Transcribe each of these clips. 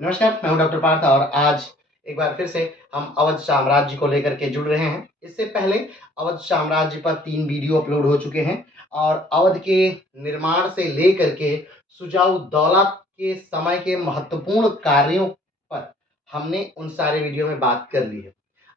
नमस्कार, मैं हूं डॉक्टर पार्थ और आज एक बार फिर से हम अवध साम्राज्य को लेकर के जुड़ रहे हैं। इससे पहले अवध साम्राज्य पर 3 वीडियो अपलोड हो चुके हैं और अवध के निर्माण से लेकर के शुजा-उद-दौला के समय के महत्वपूर्ण कार्यों पर हमने उन सारे वीडियो में बात कर ली है।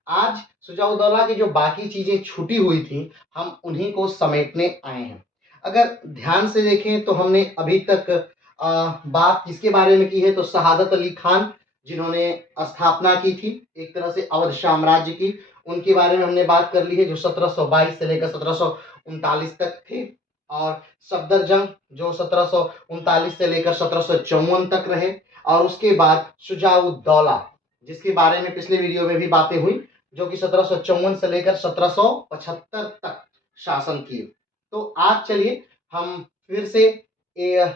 आज शुजा-उद-दौला की जो बाकी चीज़ें छूटी हुई थी, हम उन्हीं को समेटने आए हैं। अगर ध्यान से देखें तो हमने अभी तक बात किसके बारे में की है तो शहादत अली खान जिन्होंने स्थापना की थी एक तरह से अवध साम्राज्य की, उनके बारे में हमने बात कर ली है जो 1722 से लेकर 1739 तक थे और सफदरजंग जो 1739 से लेकर 1754 तक रहे और उसके बाद शुजा-उद-दौला जिसके बारे में पिछले वीडियो में भी बातें हुई जो कि 1754 से लेकर 1775 तक शासन किए। तो आज चलिए हम फिर से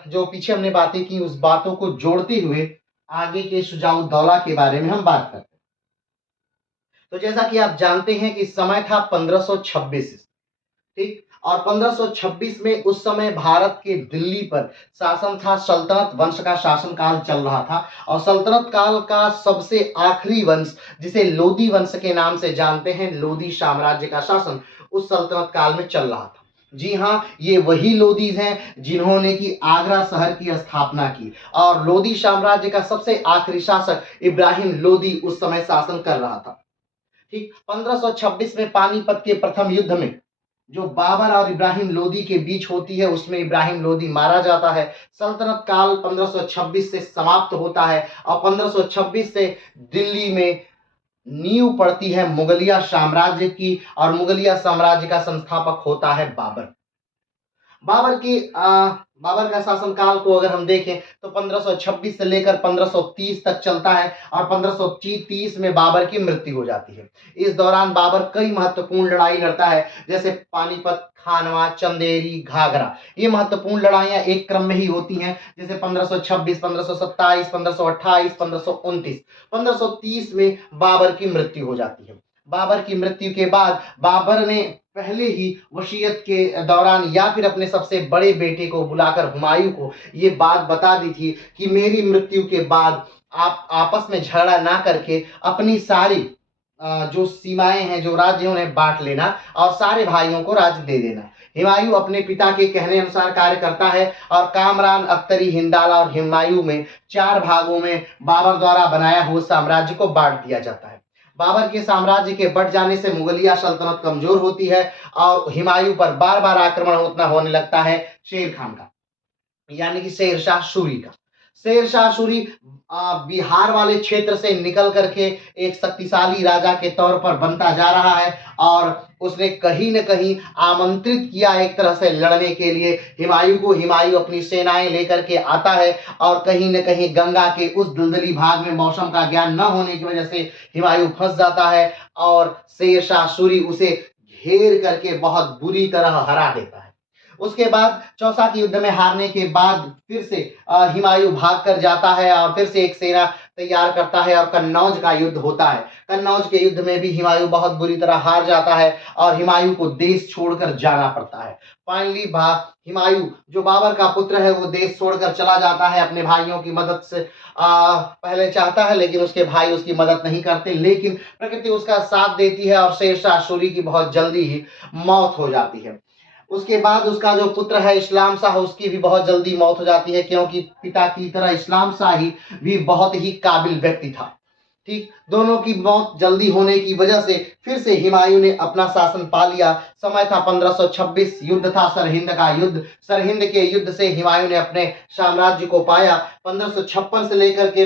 जो पीछे हमने बातें की उस बातों को जोड़ते हुए आगे के शुजा-उद-दौला के बारे में हम बात करते हैं। तो जैसा कि आप जानते हैं कि समय था 1526, ठीक, और 1526 में उस समय भारत के दिल्ली पर शासन था, सल्तनत वंश का शासनकाल चल रहा था और सल्तनत काल का सबसे आखिरी वंश जिसे लोदी वंश के नाम से जानते हैं, लोदी साम्राज्य का शासन उस सल्तनत काल में चल रहा था। जी हाँ, ये वही लोदीज हैं जिन्होंने की आगरा शहर की स्थापना की और लोदी साम्राज्य का सबसे आखिरी शासक इब्राहिम लोदी उस समय शासन कर रहा था। ठीक, 1526 में पानीपत के प्रथम युद्ध में जो बाबर और इब्राहिम लोदी के बीच होती है उसमें इब्राहिम लोदी मारा जाता है। सल्तनत काल 1526 से समाप्त होता है और 1526 से दिल्ली में नींव पड़ती है मुगलिया साम्राज्य की और मुगलिया साम्राज्य का संस्थापक होता है बाबर। बाबर का शासनकाल को अगर हम देखें तो 1526 से लेकर 1530 तक चलता है और 1530 में बाबर की मृत्यु हो जाती है। इस दौरान बाबर कई महत्वपूर्ण लड़ाई लड़ता है जैसे पानीपत, खानवा, चंदेरी, घाघरा। ये महत्वपूर्ण लड़ाइयां एक क्रम में ही होती हैं जैसे 1526, 1527, 1528, 1529। 1530 में बाबर की मृत्यु हो जाती है। बाबर की मृत्यु के बाद बाबर ने पहले ही वसीयत के दौरान या फिर अपने सबसे बड़े बेटे को बुलाकर हुमायूं को ये बात बता दी थी कि मेरी मृत्यु के बाद आप आपस में झगड़ा ना करके अपनी सारी जो सीमाएं हैं, जो राज्य उन्हें बांट लेना और सारे भाइयों को राज्य दे देना। हुमायूं अपने पिता के कहने अनुसार कार्य करता है और कामरान, अख्तरी, हिंदाला और हुमायूं में 4 भागों में बाबर द्वारा बनाया हुआ साम्राज्य को बांट दिया जाता है। बाबर के साम्राज्य के बढ़ जाने से मुगलिया सल्तनत कमजोर होती है और हुमायूं पर बार बार आक्रमण होने लगता है शेर खान का, यानी कि शेर शाह सूरी का। शेर शाह सूरी बिहार वाले क्षेत्र से निकल करके एक शक्तिशाली राजा के तौर पर बनता जा रहा है और उसने कहीं न कहीं आमंत्रित किया एक तरह से लड़ने के लिए हुमायूं को। हुमायूं अपनी सेनाएं लेकर के आता है और कहीं न कहीं गंगा के उस दलदली भाग में मौसम का ज्ञान न होने की वजह से हुमायूं फंस जाता है और शेर शाह सूरी उसे घेर करके बहुत बुरी तरह हरा देता है। उसके बाद चौसा के युद्ध में हारने के बाद फिर से हुमायूं भाग कर जाता है और फिर से एक सेना तैयार करता है और कन्नौज का युद्ध होता है। कन्नौज के युद्ध में भी हुमायूं बहुत बुरी तरह हार जाता है और हुमायूं को देश छोड़कर जाना पड़ता है। फाइनली हुमायूं जो बाबर का पुत्र है वो देश छोड़कर चला जाता है अपने भाइयों की मदद से। पहले चाहता है लेकिन उसके भाई उसकी मदद नहीं करते, लेकिन प्रकृति उसका साथ देती है और शेर शाह सूरी की बहुत जल्दी ही मौत हो जाती है। उसके बाद उसका जो पुत्र है इस्लाम शाह, उसकी भी बहुत जल्दी मौत हो जाती है क्योंकि पिता की तरह इस्लाम शाह ही भी बहुत ही काबिल व्यक्ति था। ठीक, दोनों की मौत जल्दी होने की वजह से फिर से हुमायूं ने अपना शासन पा लिया। समय था 1526, युद्ध था सरहिंद का युद्ध। सरहिंद के युद्ध से हुमायूं ने अपने साम्राज्य को पाया। 1556 से लेकर के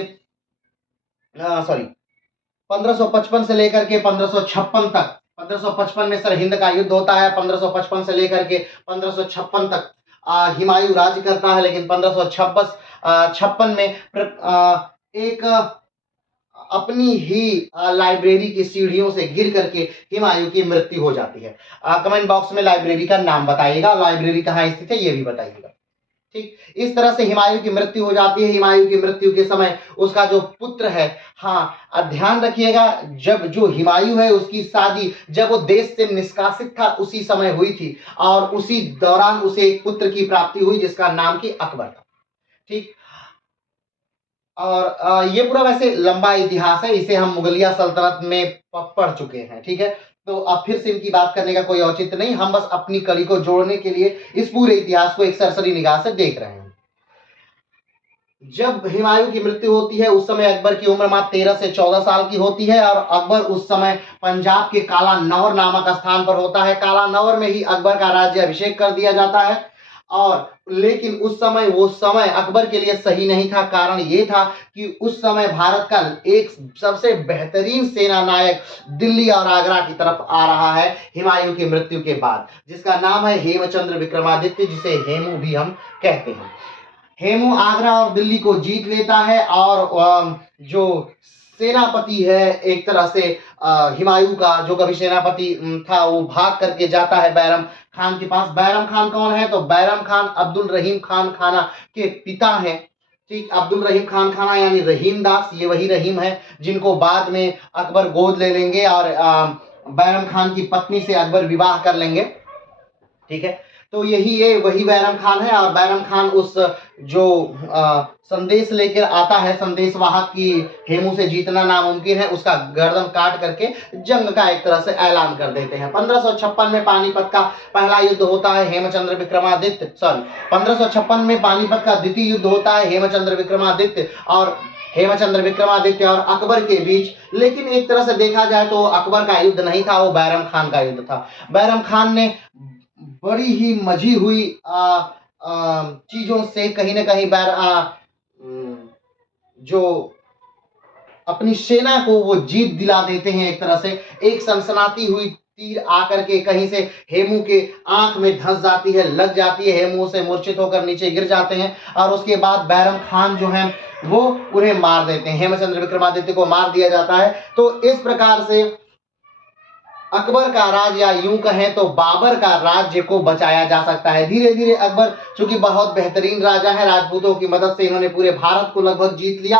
1555 से लेकर के 1556 तक, 1555 में सरहिंद का युद्ध होता है। 1555 से लेकर के 1556 तक हुमायूं राज्य करता है, लेकिन 1556 में एक अपनी ही लाइब्रेरी की सीढ़ियों से गिर करके हुमायूं की मृत्यु हो जाती है। कमेंट बॉक्स में लाइब्रेरी का नाम बताइएगा, लाइब्रेरी कहाँ स्थित है ये भी बताइएगा। ठीक, इस तरह से हुमायूं की मृत्यु हो जाती है। हुमायूं की मृत्यु के समय उसका जो पुत्र है, हाँ, ध्यान रखिएगा, जब जो हुमायूं है उसकी शादी जब वो देश से निष्कासित था उसी समय हुई थी, और उसी दौरान उसे एक पुत्र की प्राप्ति हुई जिसका नाम की अकबर था। ठीक, और ये पूरा वैसे लंबा इतिहास है, इसे हम मुगलिया सल्तनत में पढ़ चुके हैं। ठीक है, तो अब फिर से इनकी बात करने का कोई औचित्य नहीं, हम बस अपनी कड़ी को जोड़ने के लिए इस पूरे इतिहास को एक सरसरी निगाह से देख रहे हैं। जब हुमायूं की मृत्यु होती है उस समय अकबर की उम्र मात्र 13 से 14 साल की होती है, और अकबर उस समय पंजाब के काला नौर नामक स्थान पर होता है। काला नौर में ही अकबर का राज्य अभिषेक कर दिया जाता है। और लेकिन उस समय वो समय अकबर के लिए सही नहीं था। कारण ये था कि उस समय भारत का एक सबसे बेहतरीन सेना नायक दिल्ली और आगरा की तरफ आ रहा है हुमायूं की मृत्यु के बाद, जिसका नाम है हेमचंद्र विक्रमादित्य, जिसे हेमू भी हम कहते हैं। हेमू आगरा और दिल्ली को जीत लेता है, और जो सेनापति है एक तरह से हुमायूं का, जो कभी सेनापति था, वो भाग करके जाता है बैरम खान के पास। बैरम खान कौन है? तो बैरम खान अब्दुल रहीम खान खाना के पिता हैं। ठीक, अब्दुल रहीम खान खाना यानी रहीम दास, ये वही रहीम है जिनको बाद में अकबर गोद ले लेंगे और बैरम खान की पत्नी से अकबर विवाह कर लेंगे। ठीक है, तो यही ये वही बैरम खान है, और बैरम खान उस जो संदेश लेकर आता है, संदेश वाहक की हेमू से जीतना नामुमकिन है, उसका गर्दन काट करके जंग का एक तरह से ऐलान कर देते हैं। 1556 में पानीपत का पहला युद्ध होता है हेमचंद्र विक्रमादित्य, सॉरी 1556 में पानीपत का द्वितीय युद्ध होता है हेमचंद्र विक्रमादित्य और अकबर के बीच। लेकिन एक तरह से देखा जाए तो अकबर का युद्ध नहीं था, वो बैरम खान का युद्ध था। बैरम खान ने बड़ी ही मजी हुई चीजों से कहीं ना कहीं जो अपनी सेना को वो जीत दिला देते हैं। एक तरह से एक सनसनाती हुई तीर आकर के कहीं से हेमू के आंख में धंस जाती है, लग जाती है, हेमू से मूर्छित होकर नीचे गिर जाते हैं, और उसके बाद बैरम खान जो है वो उन्हें मार देते हैं, हेमचंद्र विक्रमादित्य को मार दिया जाता है। तो इस प्रकार से अकबर का राज, या यूं कहें तो बाबर का राज्य को बचाया जा सकता है। धीरे धीरे अकबर, चूंकि बहुत बेहतरीन राजा है, राजपूतों की मदद से इन्होंने पूरे भारत को लगभग जीत लिया,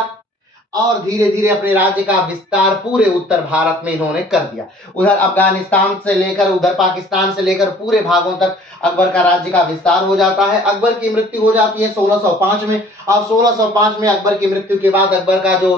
और धीरे धीरे अपने राज्य का विस्तार पूरे उत्तर भारत में इन्होंने कर दिया। उधर अफगानिस्तान से लेकर उधर पाकिस्तान से लेकर पूरे भागों तक अकबर का राज्य का विस्तार हो जाता है। अकबर की मृत्यु हो जाती है 1605 में, और 1605 में अकबर की मृत्यु के बाद अकबर का जो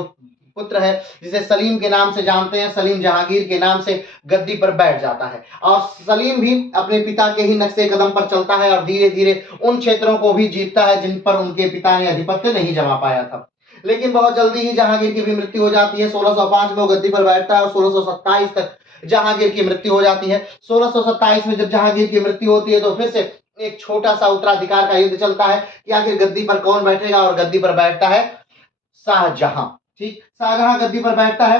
पुत्र है, जिसे सलीम के नाम से जानते हैं, सलीम जहांगीर के नाम से गद्दी पर बैठ जाता है। और सलीम भी अपने पिता के ही नक्शे कदम पर चलता है, और धीरे धीरे उन क्षेत्रों को भी जीतता है जिन पर उनके पिता ने आधिपत्य नहीं जमा पाया था। लेकिन बहुत जल्दी ही जहांगीर की भी मृत्यु हो जाती है। 1605 में वो गद्दी पर बैठता है, और 1627 तक जहांगीर की मृत्यु हो जाती है। 1627 में जब जहांगीर की मृत्यु होती है तो फिर से एक छोटा सा उत्तराधिकार का युद्ध चलता है कि आखिर गद्दी पर कौन बैठेगा, और गद्दी पर बैठता है शाहजहां। ठीक, शाहजहां गद्दी पर बैठता है।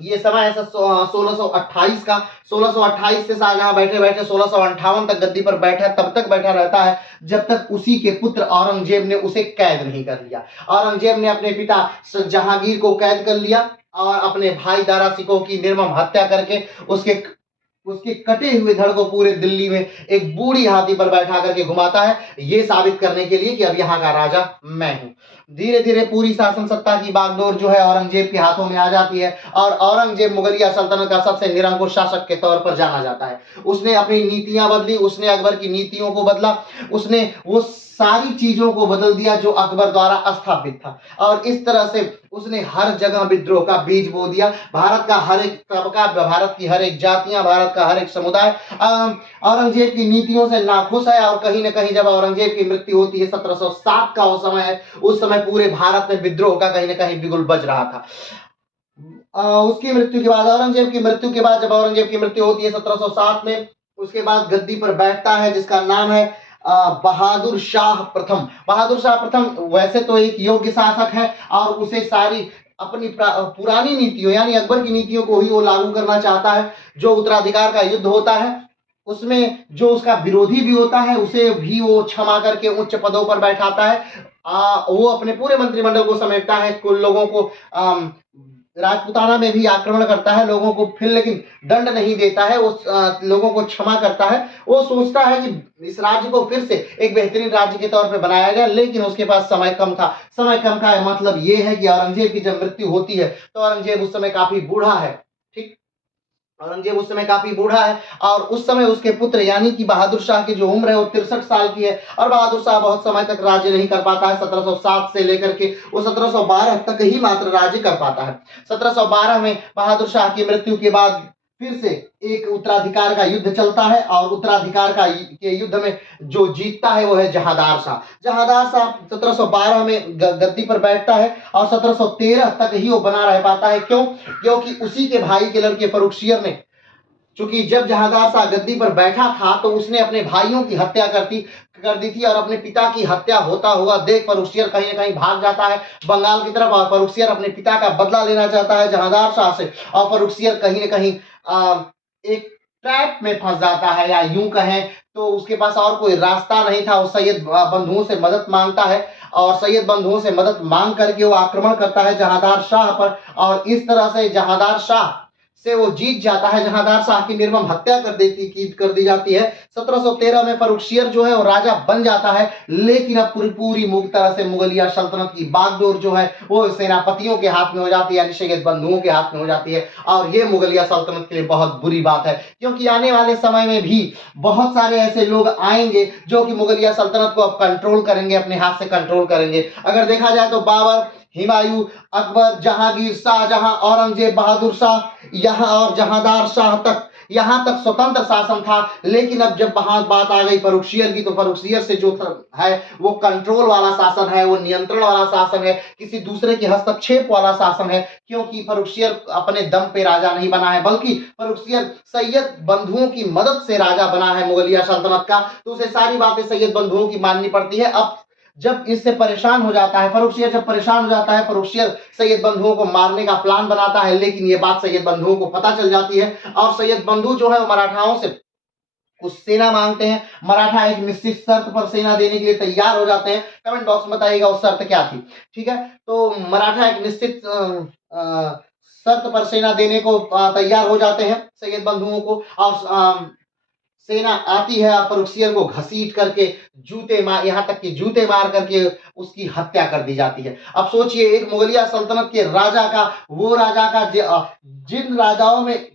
ये समय ऐसा 1628 का, 1628 से शाहजहां बैठे बैठे 1658 तक गद्दी पर बैठा, तब तक बैठा रहता है जब तक उसी के पुत्र औरंगजेब ने उसे कैद नहीं कर लिया। औरंगजेब ने अपने पिता जहांगीर को कैद कर लिया, और अपने भाई दारा सिकोह की निर्मम हत्या करके उसके कटे हुए धड़ को पूरे दिल्ली में एक बूढ़ी हाथी पर बैठा करके घुमाता है, ये साबित करने के लिए कि अब यहाँ का राजा मैं हूं। धीरे धीरे पूरी शासन सत्ता की बागडोर जो है औरंगजेब के हाथों में आ जाती है, और औरंगजेब मुगलिया सल्तनत का सबसे निरंकुश शासक के तौर पर जाना जाता है। उसने अपनी नीतियां बदली, उसने अकबर की नीतियों को बदला, उसने वो सारी चीजों को बदल दिया जो अकबर द्वारा स्थापित था, और इस तरह से उसने हर जगह विद्रोह का बीज बो दिया। भारत का हर एक तबका, भारत की हर एक जातियां, भारत का हर एक समुदाय औरंगजेब की नीतियों से नाखुश है, और कहीं न कहीं जब औरंगजेब की मृत्यु होती है 1707 का वो समय है, उस समय पूरे भारत में विद्रोह का कहीं न कहीं बिगुल बज रहा था। उसकी मृत्यु के बाद, औरंगजेब की मृत्यु के बाद, जब औरंगजेब की मृत्यु होती है 1707 में, उसके बाद गद्दी पर बैठता है जिसका नाम है बहादुर शाह प्रथम। बहादुर शाह प्रथम वैसे तो एक योग्य शासक है, और उसे सारी अपनी पुरानी नीतियों यानी अकबर की नीतियों को ही वो लागू करना चाहता है। जो उत्तराधिकार का युद्ध होता है उसमें जो उसका विरोधी भी होता है उसे भी वो क्षमा करके उच्च पदों पर बैठाता है। वो अपने पूरे मंत्रिमंडल को समेटता है, कुल लोगों को राजपूताना में भी आक्रमण करता है लोगों को, फिर लेकिन दंड नहीं देता है, वो लोगों को क्षमा करता है। वो सोचता है कि इस राज्य को फिर से एक बेहतरीन राज्य के तौर पे बनाया गया, लेकिन उसके पास समय कम था। समय कम का मतलब ये है कि औरंगजेब की जब मृत्यु होती है तो औरंगजेब उस समय काफी बूढ़ा है। ठीक, औरंगजेब उस समय काफी बूढ़ा है और उस समय उसके पुत्र यानी कि बहादुर शाह की जो उम्र है वो 63 साल की है और बहादुर शाह बहुत समय तक राज्य नहीं कर पाता है। 1707 से लेकर के वो 1712 तक ही मात्र राज्य कर पाता है। 1712 में बहादुर शाह की मृत्यु के बाद फिर से एक उत्तराधिकार का युद्ध चलता है और उत्तराधिकार के युद्ध में जो जीतता है वो है जहांदार शाह। जहांदार शाह 1712 में गद्दी पर बैठता है और 1713 तक ही वो बना रह पाता है। क्यों? क्योंकि उसी के भाई के लड़के फर्रुखसियर ने, चूंकि जब जहांदार शाह गद्दी पर बैठा था तो उसने अपने भाइयों की हत्या कर दी थी और अपने पिता की हत्या होता हुआ देख फर्रुखसियर कहीं ना कहीं भाग जाता है बंगाल की तरफ और फर्रुखसियर अपने पिता का बदला लेना चाहता है जहांदार शाह से और फर्रुखसियर कहीं ना कहीं एक ट्रैप में फंस जाता है, या यूं कहें तो उसके पास और कोई रास्ता नहीं था। वो सैयद बंधुओं से मदद मांगता है और सैयद बंधुओं से मदद मांग करके वो आक्रमण करता है जहांदार शाह पर और इस तरह से जहांदार शाह से वो जीत जाता है। जहांदार शाह की निर्मम हत्या कर दी जाती है। 1713 में फर्रुखसियर जो है वो राजा बन जाता है, लेकिन अब पूरी तरह से मुगलिया सल्तनत की बागडोर जो है वो सेनापतियों के हाथ में हो जाती है, यानी सैयद बंधुओं के हाथ में हो जाती है। और ये मुगलिया सल्तनत के लिए बहुत बुरी बात है, क्योंकि आने वाले समय में भी बहुत सारे ऐसे लोग आएंगे जो कि मुगलिया सल्तनत को अब कंट्रोल करेंगे, अपने हाथ से कंट्रोल करेंगे। अगर देखा जाए तो बाबर, हुमायूं, अकबर, जहांगीर, शाहजहां, औरंगजेब, बहादुर शाह यहाँ और जहांदार शाह तक, यहाँ तक स्वतंत्र शासन था। लेकिन अब जब बात आ गई फर्रुखसियर की तो फर्रुखसियर से जो है वो कंट्रोल वाला शासन है, वो नियंत्रण वाला शासन है, किसी दूसरे के हस्तक्षेप वाला शासन है। क्योंकि फर्रुखसियर अपने दम पे राजा नहीं बना है, बल्कि फर्रुखसियर सैयद बंधुओं की मदद से राजा बना है मुगलिया सल्तनत का, तो उसे सारी बातें सैयद बंधुओं की माननी पड़ती है। अब जब इससे परेशान हो जाता है फर्रुखसियर, जब परेशान हो जाता है फर्रुखसियर सैयद बंधुओं को मारने का प्लान बनाता है, लेकिन ये बात सैयद बंधुओं को पता चल जाती है और सैयद बंधु जो है वो मराठाओं से कुछ सेना मांगते हैं। मराठा एक निश्चित शर्त पर सेना देने के लिए तैयार हो जाते हैं। कमेंट बॉक्स में बताइएगा वो शर्त क्या थी। ठीक है, तो मराठा एक निश्चित शर्त पर सेना देने को तैयार हो जाते हैं सैयद बंधुओं को और सेना आती है और फर्रुखसियर को घसीट करके जूते मार, यहाँ तक कि जूते मार करके उसकी हत्या कर दी जाती है। अब सोचिए एक मुगलिया सल्तनत के राजा का, वो राजा का जिन राजाओं में,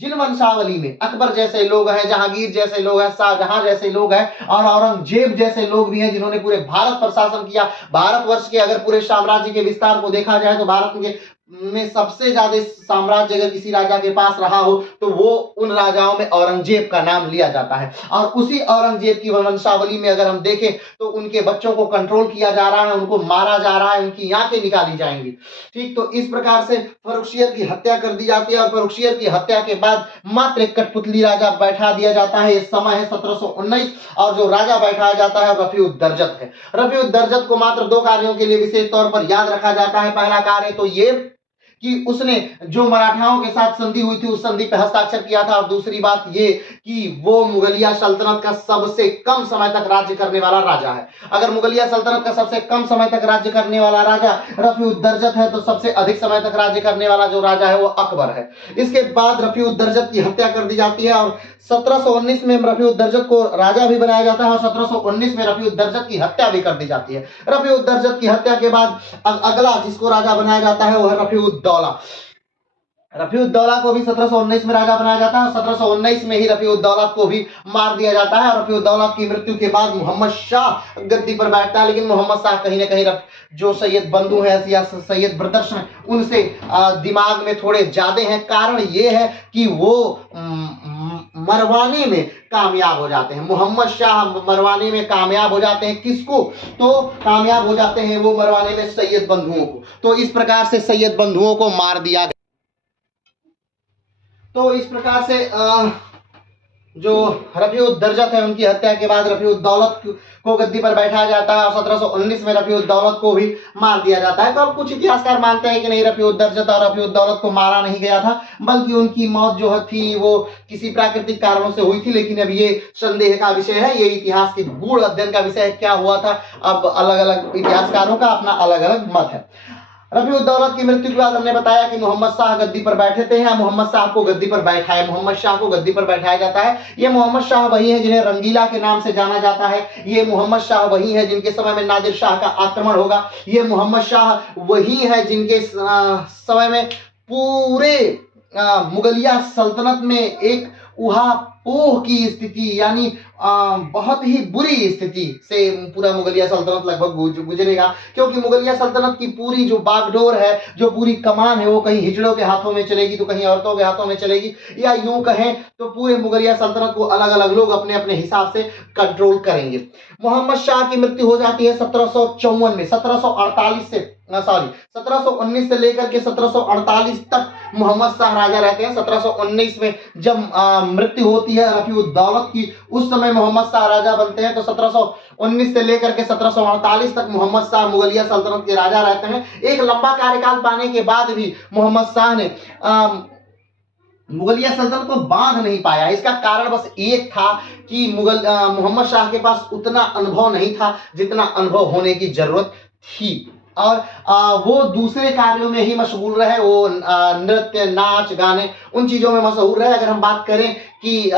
जिन वंशावली में अकबर जैसे लोग हैं, जहांगीर जैसे लोग हैं, शाहजहां जैसे लोग हैं और औरंगजेब जैसे लोग भी हैं जिन्होंने पूरे भारत पर शासन किया। भारतवर्ष के अगर पूरे साम्राज्य के विस्तार को देखा जाए तो भारत में सबसे ज्यादा साम्राज्य अगर किसी राजा के पास रहा हो तो वो उन राजाओं में औरंगजेब का नाम लिया जाता है। और उसी औरंगजेब की वंशावली में अगर हम देखें तो उनके बच्चों को कंट्रोल किया जा रहा है, उनको मारा जा रहा है, उनकी आंखें निकाली जाएंगी। ठीक, तो इस प्रकार से फर्रुखसियर की हत्या कर दी जाती है और फर्रुखसियर की हत्या के बाद मात्र एक कठपुतली राजा बैठा दिया जाता है। इस समय है 1719 और जो राजा बैठाया जाता है रफीउद्दर्जत है। रफीउद्दर्जत को मात्र दो कार्यों के लिए विशेष तौर पर याद रखा जाता है। पहला कार्य तो ये कि उसने जो मराठाओं के साथ संधि हुई थी उस संधि पे हस्ताक्षर किया था और दूसरी बात ये कि वो मुगलिया सल्तनत का सबसे कम समय तक राज्य करने वाला राजा है। अगर मुगलिया सल्तनत का सबसे कम समय तक राज्य करने वाला राजा रफीउद्दर्जत है तो सबसे अधिक समय तक राज्य करने वाला जो राजा है वो अकबर है। इसके बाद रफीउद्दर्जत की हत्या कर दी जाती है और 1719 में रफीउद्दर्जत को राजा भी बनाया जाता है और 1719 में रफीउद्दर्जत की हत्या भी कर दी जाती है। रफीउद्दर्जत की हत्या के बाद अगला जिसको राजा बनाया जाता है वो है रफीउद्दौला। रफीउद्दौला को भी 1719 में राजा बनाया जाता है और 1719 में ही रफीउद्दौला को भी मार दिया जाता है और रफीउद्दौला की मृत्यु के बाद मोहम्मद शाह गद्दी पर बैठता है। लेकिन मोहम्मद शाह कहीं ना कहीं जो सैयद बंधु हैं या सैयद ब्रदर्स हैं उनसे दिमाग में थोड़े ज्यादा हैं। कारण ये है कि वो मरवाने में कामयाब हो जाते हैं। मोहम्मद शाह मरवाने में कामयाब हो जाते हैं। किसको? तो कामयाब हो जाते हैं वो मरवाने में सैयद बंधुओं को। तो इस प्रकार से सैयद बंधुओं को मार दिया गया। तो इस प्रकार से जो रफीउद्दर्जत है उनकी हत्या के बाद रफीउद्दौलत को गद्दी पर बैठाया जाता है और 1719 में रफीउद्दौलत को भी मार दिया जाता है। तो अब कुछ इतिहासकार मानते हैं कि नहीं, रफीउद्दर्जत और रफीउद्दौलत को मारा नहीं गया था, बल्कि उनकी मौत जो थी वो किसी प्राकृतिक कारणों से हुई थी। लेकिन अब ये संदेह का विषय है, ये इतिहास के गूढ़ अध्ययन का विषय है, क्या हुआ था। अब अलग अलग इतिहासकारों का अपना अलग अलग मत है। रफीउद्दौला की मृत्यु के बाद हमने बताया कि मोहम्मद शाह गद्दी पर बैठे थे, या मोहम्मद शाह को गद्दी पर बैठाया, मोहम्मद शाह को गद्दी पर बैठाया जाता है। ये मोहम्मद शाह वही है जिन्हें रंगीला के नाम से जाना जाता है। ये मोहम्मद शाह वही है जिनके समय में नादिर शाह का आक्रमण होगा। ये मोहम्मद शाह वही है जिनके समय में पूरे मुगलिया सल्तनत में एक उहापोह की स्थिति, यानी बहुत ही बुरी स्थिति से पूरा मुगलिया सल्तनत लगभग गुजरेगा, क्योंकि मुगलिया सल्तनत की पूरी जो बागडोर है, जो पूरी कमान है, वो कहीं हिजड़ों के हाथों में चलेगी तो कहीं औरतों के हाथों में चलेगी, या यूं कहें तो पूरे मुगलिया सल्तनत को अलग अलग लोग अपने अपने हिसाब से कंट्रोल करेंगे। मोहम्मद शाह की मृत्यु हो जाती है 1754 में, 1719 से लेकर के 1748 तक मोहम्मद शाह राजा रहते हैं। 1719 में जब मृत्यु होती है रफीउद्दौलत की, उस समय मोहम्मद शाह राजा बनते हैं। तो 1719 से लेकर के 1748 तक मोहम्मद शाह मुगलिया सल्तनत के राजा रहते हैं। एक लंबा कार्यकाल पाने के बाद भी मोहम्मद शाह ने मुगलिया सल्तनत को बांध नहीं पाया। इसका कारण बस एक था कि मोहम्मद शाह के पास उतना अनुभव नहीं था जितना अनुभव होने की जरूरत थी, और वो दूसरे कार्यों में ही मशगूल रहे। वो नृत्य, नाच, गाने, उन चीजों में मशहूर रहे। अगर हम बात करें कि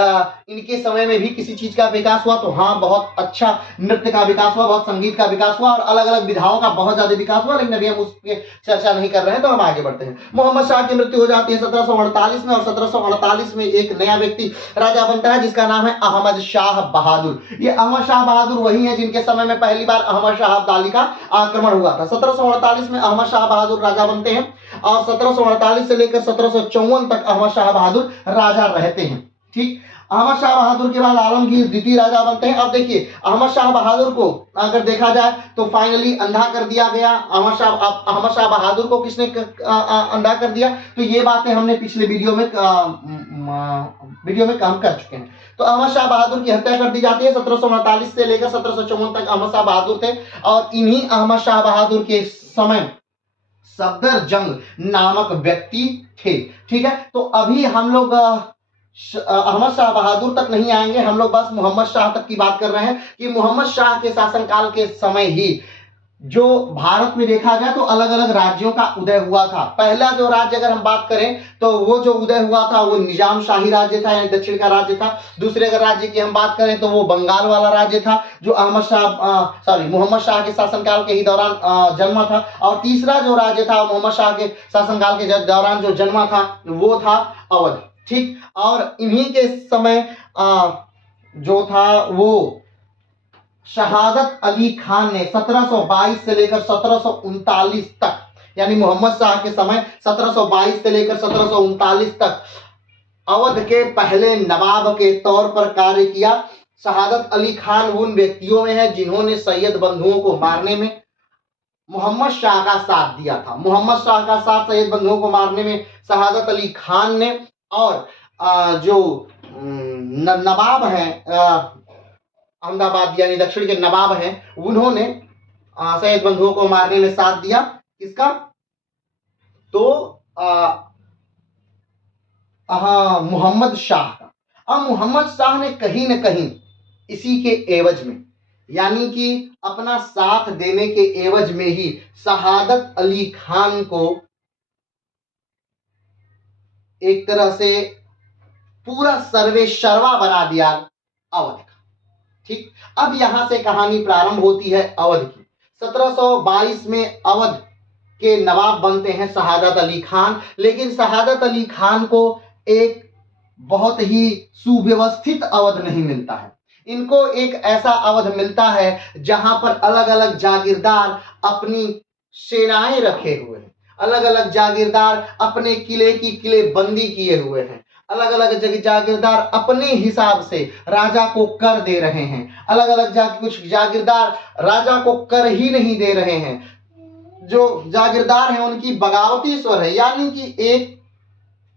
इनके समय में भी किसी चीज का विकास हुआ, तो हाँ, बहुत अच्छा नृत्य का विकास हुआ, बहुत संगीत का विकास हुआ, और अलग अलग विधाओं का बहुत ज्यादा विकास हुआ। लेकिन अभी हम उस पर चर्चा नहीं कर रहे हैं, तो हम आगे बढ़ते हैं। मोहम्मद शाह की मृत्यु हो जाती है 1748 में, और 1748 में एक नया व्यक्ति राजा बनता है जिसका नाम है अहमद शाह बहादुर। ये अहमद शाह बहादुर वही है जिनके समय में पहली बार अहमद शाह अब्दाली का आक्रमण हुआ था। 1748 में अहमद शाह बहादुर राजा बनते हैं, और 1748 से लेकर 1754 तक अहमद शाह बहादुर राजा रहते हैं। ठीक, अहमद शाह बहादुर के बाद आलमगीर द्वितीय राजा बनते हैं। अब देखिए, अहमद शाह बहादुर को अगर देखा जाए तो फाइनली अंधा कर दिया गया। अहमद शाह बहादुर को किसने अंधा कर दिया? तो ये बातें हमने पिछले वीडियो में काम कर चुके हैं। तो अहमद शाह बहादुर की हत्या कर दी जाती है। 1748 से लेकर 1754 तक अहमद शाह बहादुर थे, और इन्हीं अहमद शाह बहादुर के समय सफदर जंग नामक व्यक्ति थे। ठीक है, तो अभी हम लोग अहमद शाह बहादुर तक नहीं आएंगे, हम लोग बस मोहम्मद शाह तक की बात कर रहे हैं कि मोहम्मद शाह के शासनकाल के समय ही जो भारत में देखा जाए तो अलग अलग राज्यों का उदय हुआ था। पहला जो राज्य अगर हम बात करें तो वो जो उदय हुआ था वो निजाम शाही राज्य था, यानी दक्षिण का राज्य था। दूसरे अगर राज्य की हम बात करें तो वो बंगाल वाला राज्य था, जो मोहम्मद शाह के शासनकाल के ही दौरान जन्मा था। और तीसरा जो राज्य था मोहम्मद शाह के शासनकाल के दौरान जो जन्मा था वो था अवध। ठीक, और इन्हीं के समय जो था वो शहादत अली खान ने 1722 से लेकर 1739 तक, यानी मोहम्मद शाह के समय 1722 से लेकर 1739 तक अवध के पहले नवाब के तौर पर कार्य किया। शहादत अली खान उन व्यक्तियों में है जिन्होंने सैयद बंधुओं को मारने में मोहम्मद शाह का साथ दिया था। मोहम्मद शाह का साथ सैयद बंधुओं को मारने में शहादत अली खान ने, और जो नवाब हैं अहमदाबाद यानी दक्षिण के नवाब हैं, उन्होंने सैयद बंधुओं को मारने में साथ दिया। किसका? तो मोहम्मद शाह का। अब मोहम्मद शाह ने कहीं न कहीं इसी के एवज में, यानी कि अपना साथ देने के एवज में ही शहादत अली खान को एक तरह से पूरा सर्वे सर्वा बना दिया अवध का। ठीक, अब यहां से कहानी प्रारंभ होती है अवध की। 1722 में अवध के नवाब बनते हैं शहादत अली खान, लेकिन शहादत अली खान को एक बहुत ही सुव्यवस्थित अवध नहीं मिलता है। इनको एक ऐसा अवध मिलता है जहां पर अलग अलग जागीरदार अपनी सेनाएं रखे हुए हैं, अलग अलग जागीरदार अपने किले की किले बंदी किए हुए हैं, अलग अलग जागीरदार अपने हिसाब से राजा को कर दे रहे हैं, अलग अलग कुछ जागीरदार राजा को कर ही नहीं दे रहे हैं। जो जागीरदार हैं उनकी बगावती स्वर है, यानी कि एक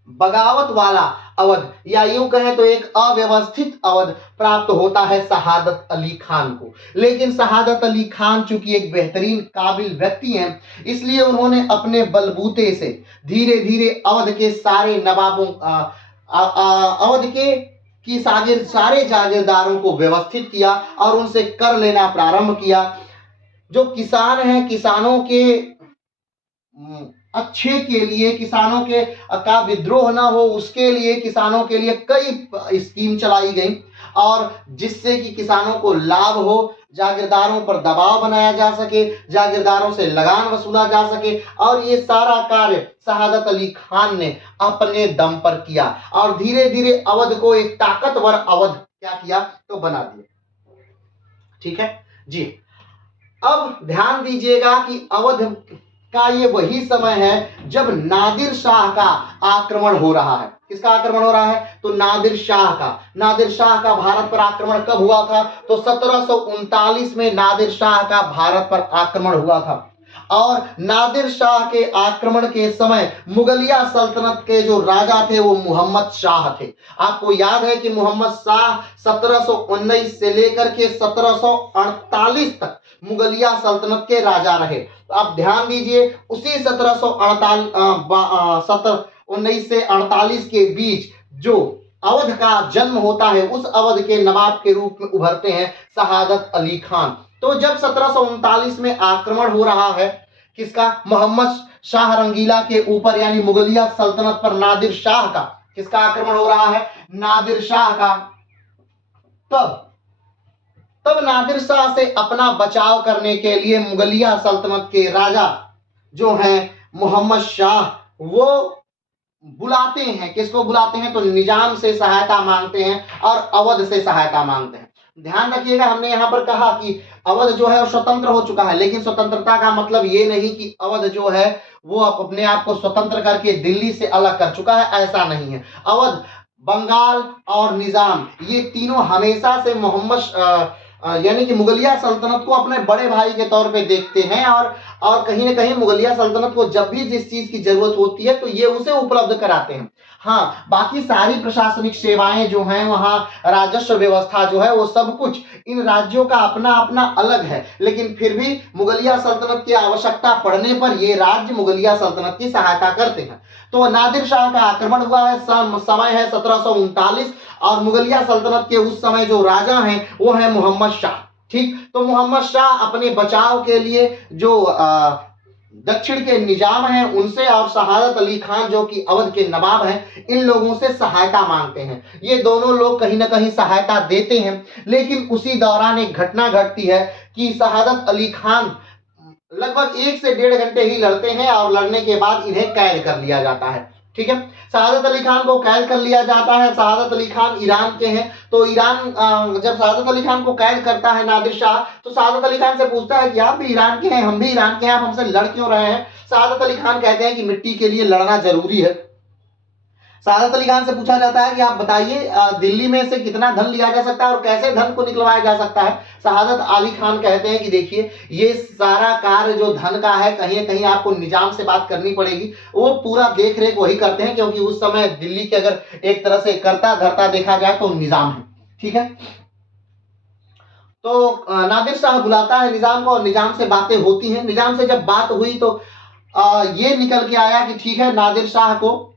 बगावत वाला अवध, या यूं कहें तो एक अव्यवस्थित अवध प्राप्त होता है शहादत अली खान को। लेकिन शहादत अली खान चूंकि एक बेहतरीन काबिल व्यक्ति हैं, इसलिए उन्होंने अपने बलबूते से धीरे धीरे अवध के सारे नवाबों अवध के सारे जागीरदारों को व्यवस्थित किया और उनसे कर लेना प्रारंभ किया। जो किसान हैं, किसानों के अच्छे के लिए, किसानों के का विद्रोह ना हो उसके लिए किसानों के लिए कई स्कीम चलाई गई, और जिससे कि किसानों को लाभ हो, जागीरदारों पर दबाव बनाया जा सके, जागीरदारों से लगान वसूला जा सके, और ये सारा कार्य शहादत अली खान ने अपने दम पर किया और धीरे धीरे अवध को एक ताकतवर अवध क्या किया तो बना दिया। ठीक है जी। अब ध्यान दीजिएगा कि अवध का ये वही समय है जब नादिर शाह का आक्रमण हो रहा है। किसका आक्रमण हो रहा है तो नादिर शाह का। नादिर शाह का भारत पर आक्रमण कब हुआ था तो 1739 में नादिर शाह का भारत पर आक्रमण हुआ था। और नादिर शाह के आक्रमण के समय मुगलिया सल्तनत के जो राजा थे वो मोहम्मद शाह थे। आपको याद है कि मोहम्मद शाह 1719 से लेकर के 1748 तक मुगलिया सल्तनत के राजा रहे। आप ध्यान दीजिए, उसी 19 से 48 के बीच जो अवध का जन्म होता है, उस अवध के नवाब के रूप में उभरते हैं शहादत अली खान। तो जब 1739 में आक्रमण हो रहा है किसका, मोहम्मद शाह रंगीला के ऊपर, यानी मुगलिया सल्तनत पर नादिर शाह का, किसका आक्रमण हो रहा है, नादिर शाह का, तब नादिर शाह से अपना बचाव करने के लिए मुगलिया सल्तनत के राजा जो हैं मोहम्मद शाह, वो बुलाते हैं, किसको बुलाते हैं तो निजाम से सहायता मांगते हैं और अवध से सहायता मांगते हैं। ध्यान रखिएगा, हमने यहाँ पर कहा कि अवध जो है वो स्वतंत्र हो चुका है, लेकिन स्वतंत्रता का मतलब ये नहीं कि अवध जो है वो अपने आप को स्वतंत्र करके दिल्ली से अलग कर चुका है, ऐसा नहीं है। अवध, बंगाल और निजाम, ये तीनों हमेशा से मोहम्मद यानी कि मुगलिया सल्तनत को अपने बड़े भाई के तौर पे देखते हैं, और कहीं ना कहीं मुगलिया सल्तनत को जब भी जिस चीज की जरूरत होती है तो ये उसे उपलब्ध कराते हैं। हाँ, बाकी सारी प्रशासनिक सेवाएं जो हैं, वहाँ राजस्व व्यवस्था जो है वो सब कुछ इन राज्यों का अपना अपना अलग है, लेकिन फिर भी मुगलिया सल्तनत की आवश्यकता पड़ने पर ये राज्य मुगलिया सल्तनत की सहायता करते हैं। तो नादिर शाह का आक्रमण हुआ है, समय है 1739, और मुगलिया सल्तनत के उस समय जो राजा हैं वो है मोहम्मद शाह। ठीक, तो मोहम्मद शाह अपने बचाव के लिए जो दक्षिण के निजाम हैं उनसे और शहादत अली खान जो कि अवध के नवाब हैं, इन लोगों से सहायता मांगते हैं। ये दोनों लोग कहीं ना कहीं सहायता देते हैं, लेकिन उसी दौरान एक घटना घटती है कि शहादत अली खान लगभग 1 से 1.5 घंटे ही लड़ते हैं और लड़ने के बाद इन्हें कैद कर लिया जाता है। ठीक है, शहादत अली खान को कैद कर लिया जाता है। शहादत अली खान ईरान के हैं, तो ईरान जब शहादत अली खान को कैद करता है नादिर शाह, तो शहादत अली खान से पूछता है कि आप भी ईरान के हैं, हम भी ईरान के हैं, आप हमसे लड़ क्यों रहे हैं। शहादत अली खान कहते हैं कि मिट्टी के लिए लड़ना जरूरी है। शहादत अली खान से पूछा जाता है कि आप बताइए दिल्ली में से कितना धन लिया जा सकता है और कैसे धन को निकलवाया जा सकता है। शहादत अली खान कहते हैं कि देखिए, ये सारा कार्य जो धन का है कहीं ना कहीं आपको निजाम से बात करनी पड़ेगी, वो पूरा देख रेख वही करते हैं, क्योंकि उस समय दिल्ली के अगर एक तरह से करता धरता देखा जाए तो निजाम है। ठीक है, तो नादिर शाह बुलाता है निजाम को और निजाम से बातें होती हैं। निजाम से जब बात हुई तो ये निकल के आया कि ठीक है, नादिर शाह को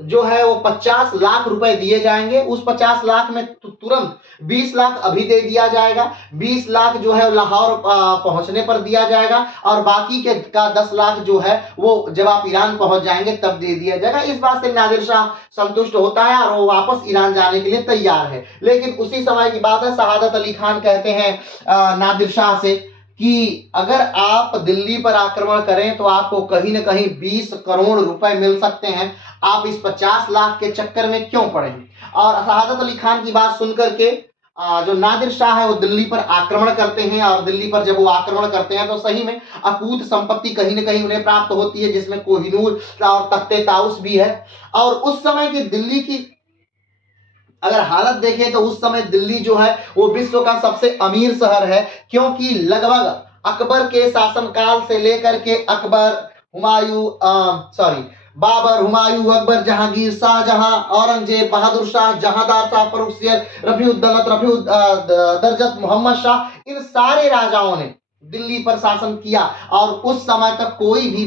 जो है वो 50 लाख रुपए दिए जाएंगे। उस 50 लाख में तुरंत 20 लाख अभी दे दिया जाएगा, 20 लाख जो है लाहौर पहुंचने पर दिया जाएगा, और बाकी के का 10 लाख जो है वो जब आप ईरान पहुंच जाएंगे तब दे दिया जाएगा। इस बात से नादिर शाह संतुष्ट होता है और वो वापस ईरान जाने के लिए तैयार है। लेकिन उसी समय की बात है, शहादत अली खान कहते हैं नादिर शाह से कि अगर आप दिल्ली पर आक्रमण करें तो आपको कहीं ना कहीं 20 करोड़ रुपए मिल सकते हैं, आप इस 50 लाख के चक्कर में क्यों पड़े हैं। और शहादत अली खान की बात सुनकर के जो नादिर शाह है वो दिल्ली पर आक्रमण करते हैं, और दिल्ली पर जब वो आक्रमण करते हैं तो सही में अकूत संपत्ति कहीं ना कहीं उन्हें प्राप्त होती है, जिसमें कोहिनूर और तख्ते ताउस भी है। और उस समय की दिल्ली की अगर हालत देखें तो उस समय दिल्ली जो है वो विश्व का सबसे अमीर शहर है, क्योंकि लगभग अकबर के शासनकाल से लेकर के बाबर, हुमायूं, अकबर, जहांगीर, शाहजहां, औरंगजेब, बहादुर शाह, जहांदार शाह, फर्रुखसियर, दरजत, मोहम्मद शाह, इन सारे राजाओं ने दिल्ली पर शासन किया, और उस समय तक कोई भी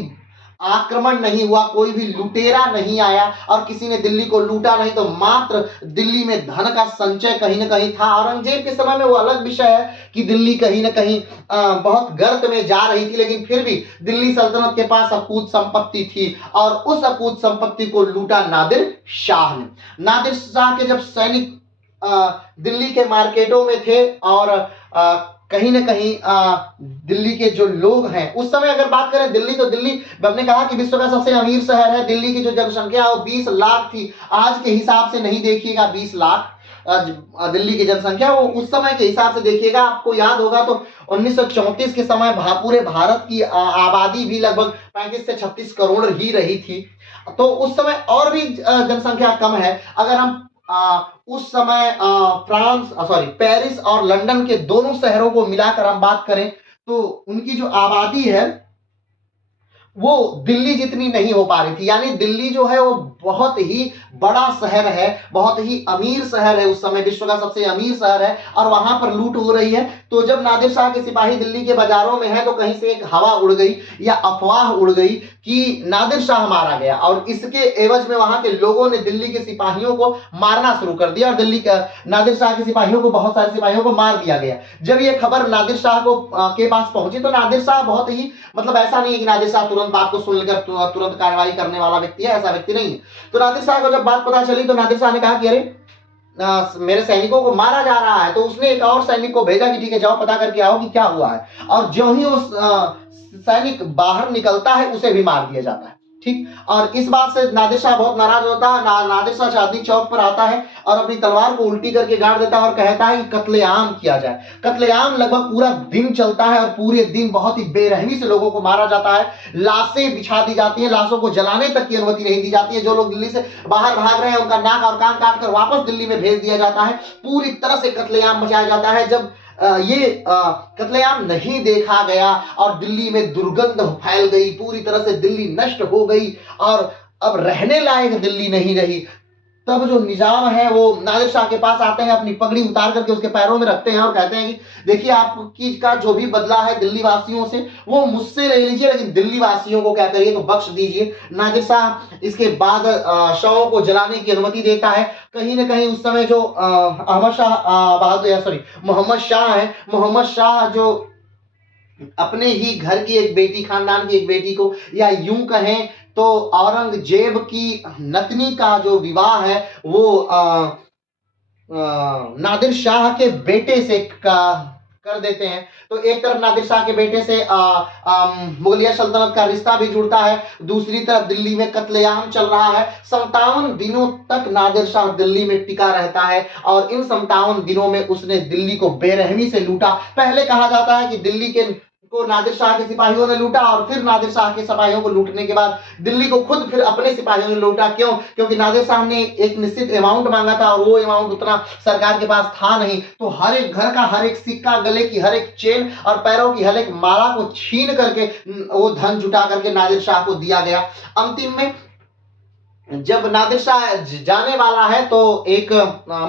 आक्रमण नहीं हुआ, कोई भी लुटेरा नहीं आया और किसी ने दिल्ली को लूटा नहीं, तो मात्र दिल्ली में धन का संचय कहीं ना कहीं था। औरंगजेब के समय में वो अलग विषय है कि दिल्ली कहीं ना कहीं बहुत गर्त में जा रही थी, लेकिन फिर भी दिल्ली सल्तनत के पास अकूत संपत्ति थी और उस अकूत संपत्ति को लूटा नादिर शाह ने। नादिर शाह के जब सैनिक दिल्ली के मार्केटों में थे और कहीं ना कहीं दिल्ली के जो लोग हैं उस समय, अगर बात करें दिल्ली, तो दिल्ली हमने कहा कि विश्व का सबसे अमीर शहर है। दिल्ली की जो जनसंख्या है वो 20 लाख थी। आज के हिसाब से नहीं देखिएगा 20 लाख दिल्ली की जनसंख्या, वो उस समय के हिसाब से देखिएगा। आपको याद होगा तो 1934 के समय पूरे भारत की आबादी भी लगभग 35 से 36 करोड़ ही रही थी। तो उस समय और भी जनसंख्या कम है। अगर हम उस समय पेरिस और लंदन के दोनों शहरों को मिलाकर हम बात करें तो उनकी जो आबादी है वो दिल्ली जितनी नहीं हो पा रही थी। यानी दिल्ली जो है वो बहुत ही बड़ा शहर है, बहुत ही अमीर शहर है, उस समय विश्व का सबसे अमीर शहर है और वहां पर लूट हो रही है। तो जब नादिर शाह के सिपाही दिल्ली के बाजारों में है तो कहीं से एक हवा उड़ गई या अफवाह उड़ गई कि नादिर शाह मारा गया और इसके एवज में वहां के लोगों ने दिल्ली के सिपाहियों को मारना शुरू कर दिया और दिल्ली का नादिर शाह के सिपाहियों को, बहुत सारे सिपाहियों को मार दिया गया। जब ये खबर नादिर शाह को के पास पहुंची तो नादिर शाह बहुत ही, मतलब ऐसा नहीं है कि नादिर शाह तुरंत बात को सुन लेकर तुरंत कार्रवाई करने वाला व्यक्ति है, ऐसा व्यक्ति नहीं है। तो नादिर शाह को जब बात पता चली तो नादिर शाह ने कहा कि अरे मेरे सैनिकों को मारा जा रहा है। तो उसने एक और सैनिक को भेजा कि ठीक है जाओ पता करके आओ कि क्या हुआ है। और ज्यों ही उस सैनिक बाहर निकलता है उसे भी मार दिया जाता है। ठीक, और इस बात से नादिर शाह बहुत नाराज होता है। नादिर शाह चांदनी चौक पर आता है और अपनी तलवार को उल्टी करके गाड़ देता है और कहता है कि कत्लेआम किया जाए। कत्लेआम लगभग पूरा दिन चलता है और पूरे दिन बहुत ही बेरहमी से लोगों को मारा जाता है। लाशें बिछा दी जाती हैं, लाशों को जलाने तक की अनुमति नहीं दी जाती है। जो लोग दिल्ली से बाहर भाग रहे हैं उनका नाक और कान काट कर वापस दिल्ली में भेज दिया जाता है। पूरी तरह से कत्लेआम मचाया जाता है। जब ये कत्लेआम नहीं देखा गया और दिल्ली में दुर्गंध फैल गई, पूरी तरह से दिल्ली नष्ट हो गई और अब रहने लायक दिल्ली नहीं रही, तब जो निजाम है वो नादिर शाह के पास आते हैं, अपनी पगड़ी उतार करके उसके पैरों में रखते हैं और कहते हैं कि देखिए आपकी का जो भी बदला है दिल्ली वासियों से वो मुझसे ले लीजिए, लेकिन दिल्ली वासियों को क्या करिए तो बख्श दीजिए। नादिर शाह इसके बाद शवों को जलाने की अनुमति देता है। कहीं ना कहीं उस समय जो मोहम्मद शाह है, मोहम्मद शाह जो अपने ही घर की एक बेटी, खानदान की एक बेटी को, या यूं कहें तो औरंगजेब की नतनी का जो विवाह है वो नादिर शाह के बेटे से कर देते हैं। तो एक तरफ नादिर शाह के बेटे से मुगलिया सल्तनत का रिश्ता भी जुड़ता है, दूसरी तरफ दिल्ली में कत्लेआम चल रहा है। 57 दिनों तक नादिर शाह दिल्ली में टिका रहता है और इन 57 दिनों में उसने दिल्ली को बेरहमी से लूटा। पहले कहा जाता है कि दिल्ली के को नादिर शाह के सिपाहियों ने लूटा और फिर नादिर शाह के सिपाहियों को लूटने के बाद दिल्ली को खुद फिर अपने सिपाहियों ने लूटा। क्यों? क्योंकि नादिर शाह ने एक निश्चित अमाउंट मांगा था और वो अमाउंट उतना सरकार के पास था नहीं। तो हर एक घर का हर एक सिक्का, गले की हर एक चेन और पैरों की हर एक माला को छीन करके वो धन जुटा करके नादिर शाह को दिया गया। अंतिम में जब नादिर शाह जाने वाला है तो एक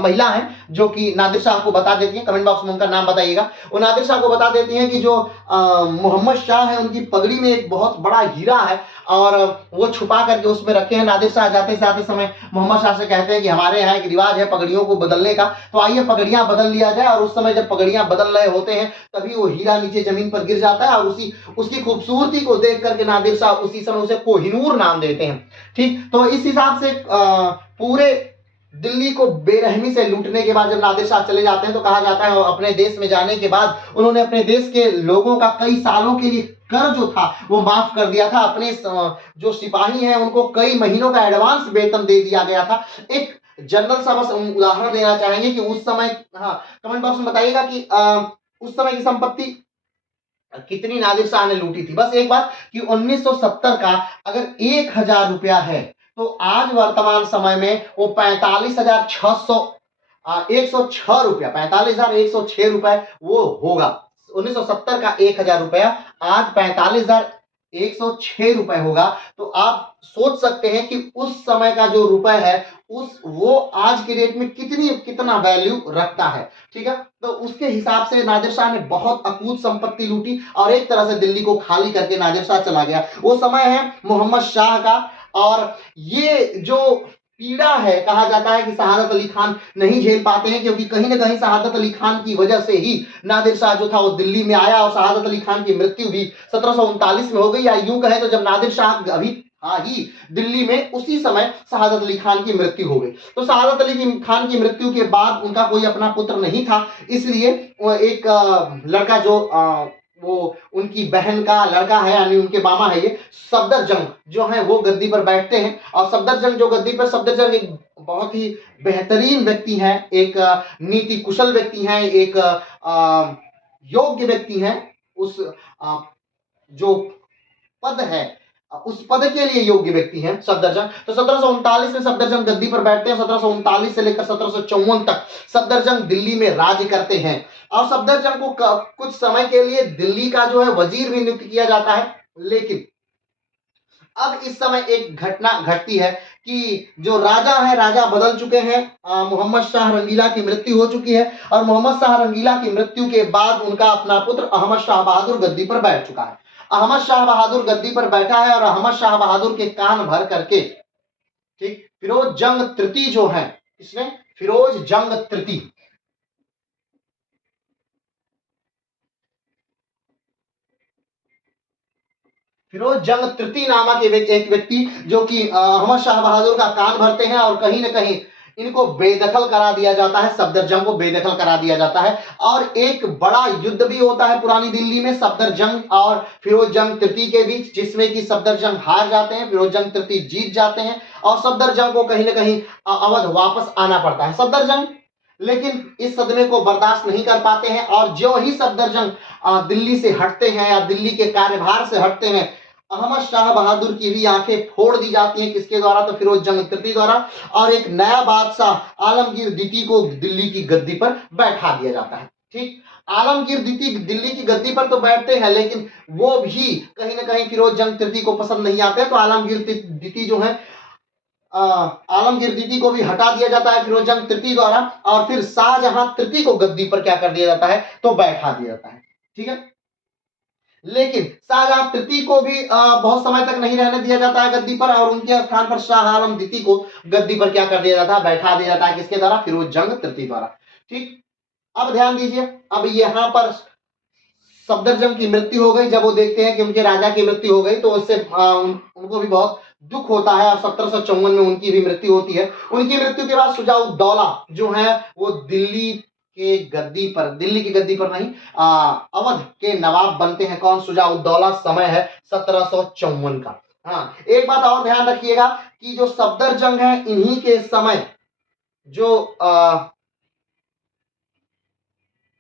महिला है जो कि नादिर शाह को बता देती है, कमेंट बॉक्स में उनका नाम बताइएगा। वो नादिर शाह को बता देती हैं कि जो मोहम्मद शाह है उनकी पगड़ी में एक बहुत बड़ा हीरा है और वो छुपा करके उसमें रखे हैं। नादिर शाह जाते समय मोहम्मद शाह से कहते हैं कि हमारे यहाँ एक रिवाज है पगड़ियों को बदलने का, तो आइए पगड़ियां बदल लिया जाए। और उस समय जब पगड़ियां बदल रहे होते हैं तभी वो हीरा नीचे जमीन पर गिर जाता है और उसकी खूबसूरती को देख करके नादिर शाह उसी समय उसे कोहिनूर नाम देते हैं। ठीक, तो इस हिसाब से पूरे दिल्ली को बेरहमी से लूटने के बाद जब नादिर शाह चले जाते हैं तो कहा जाता है अपने देश में जाने के बाद उन्होंने अपने देश के लोगों का कई सालों के लिए कर जो था वो माफ कर दिया था। अपने जो सिपाही हैं उनको कई महीनों का एडवांस वेतन दे दिया गया था। एक जनरल सा बस उदाहरण देना चाहेंगे कि उस समय, हाँ कमेंट बॉक्स में बताइएगा कि उस समय की संपत्ति कितनी नादिर शाह ने लूटी थी। बस एक बात कि 1970 का अगर 1000 रुपया है तो आज वर्तमान समय में वो 106 रुपया, 45,106 रुपए वो होगा। 1970 का 1000 रुपया आज 106 रुपए होगा। तो आप सोच सकते हैं कि उस समय का जो रुपए है उस वो आज के डेट में कितना वैल्यू रखता है। ठीक है, तो उसके हिसाब से नादिर शाह ने बहुत अकूत संपत्ति लूटी और एक तरह से दिल्ली को खाली करके नादिर शाह चला गया। वो समय है मोहम्मद शाह का। और ये जो पीड़ा है, कहा जाता है कि शहादत अली खान नहीं झेल पाते हैं, क्योंकि कहीं ना कहीं शहादत अली खान की वजह से ही नादिर शाह जो था वो दिल्ली में आया और शहादत अली खान की मृत्यु भी 1739 में हो गई। या यूं कहे तो जब नादिर शाह अभी था ही दिल्ली में, उसी समय शहादत अली खान की मृत्यु हो गई। तो शहादत अली खान की मृत्यु के बाद उनका कोई अपना पुत्र नहीं था, इसलिए एक लड़का जो वो उनकी बहन का लड़का है, यानी उनके मामा है, ये सफदरजंग जो है वो गद्दी पर बैठते हैं। और सफदरजंग जो गद्दी पर, सफदरजंग एक बहुत ही बेहतरीन व्यक्ति हैं, एक नीति कुशल व्यक्ति हैं, एक योग्य व्यक्ति हैं। उस जो पद है उस पद के लिए योग्य व्यक्ति हैं सफदरजंग। तो 1739 में सफदरजंग गद्दी पर बैठते हैं। 1739 से लेकर 1754 तक सफदरजंग दिल्ली में राज्य करते हैं। और सफदरजंग को कुछ समय के लिए दिल्ली का जो है वजीर भी नियुक्त किया जाता है। लेकिन अब इस समय एक घटना घटती है कि जो राजा है, राजा बदल चुके हैं। मोहम्मद शाह रंगीला की मृत्यु हो चुकी है और मोहम्मद शाह रंगीला की मृत्यु के बाद उनका अपना पुत्र अहमद शाह बहादुर गद्दी पर बैठ चुका है। अहमद शाह बहादुर गद्दी पर बैठा है और अहमद शाह बहादुर के कान भर करके, ठीक, फिरोज जंग तृतीय जो है, इसने फिरोज जंग तृतीय, फिरोज जंग तृतीय नामक एक व्यक्ति जो कि अहमद शाह बहादुर का कान भरते हैं और कहीं ना कहीं इनको बेदखल करा दिया जाता है, सफदरजंग को बेदखल करा दिया जाता है। और एक बड़ा युद्ध भी होता है पुरानी दिल्ली में सफदरजंग और फिरोज जंग तृतीय के बीच, जिसमें कि सफदरजंग हार जाते हैं, फिरोज जंग तृतीय जीत जाते हैं और सफदरजंग को कहीं ना कहीं अवध वापस आना पड़ता है। सफदरजंग लेकिन इस सदमे को बर्दाश्त नहीं कर पाते हैं और जो ही सफदरजंग दिल्ली से हटते हैं या दिल्ली के कार्यभार से हटते हैं, अहमद शाह बहादुर की भी आंखें फोड़ दी जाती हैं। किसके द्वारा? तो फिरोज जंग तृतीय द्वारा। और एक नया बादशाह आलमगीर द्वितीय को दिल्ली की गद्दी पर बैठा दिया जाता है। ठीक, आलमगीर द्वितीय दिल्ली की गद्दी पर तो बैठते हैं, लेकिन वो भी कहीं ना कहीं फिरोज जंग तृतीय को पसंद नहीं आते। तो आलमगीर द्वितीय जो है, आलमगीर द्वितीय को भी हटा दिया जाता है फिरोज जंग तृतीय द्वारा और फिर शाहजहां तृतीय को गद्दी पर क्या कर दिया जाता है? तो बैठा दिया जाता है। ठीक है, लेकिन शाहजहां तृतीय को भी बहुत समय तक नहीं रहने दिया जाता है गद्दी पर और उनके स्थान पर शाह आलम द्वितीय को गद्दी पर क्या कर दिया जाता है? बैठा दिया जाता है। किसके द्वारा? फिरोज जंग तृतीय द्वारा। ठीक, अब ध्यान दीजिए, अब यहाँ पर सफदरजंग की मृत्यु हो गई। जब वो देखते हैं कि उनके राजा की मृत्यु हो गई तो उससे उनको भी बहुत दुख होता है और 1754 में उनकी भी मृत्यु होती है। उनकी मृत्यु के बाद शुजाउद्दौला जो है वो दिल्ली की गद्दी पर नहीं, अवध के नवाब बनते हैं। कौन? शुजाउद्दौला। समय है 1754 का। हाँ, एक बात और ध्यान रखिएगा कि जो सफदरजंग है, इन्हीं के समय जो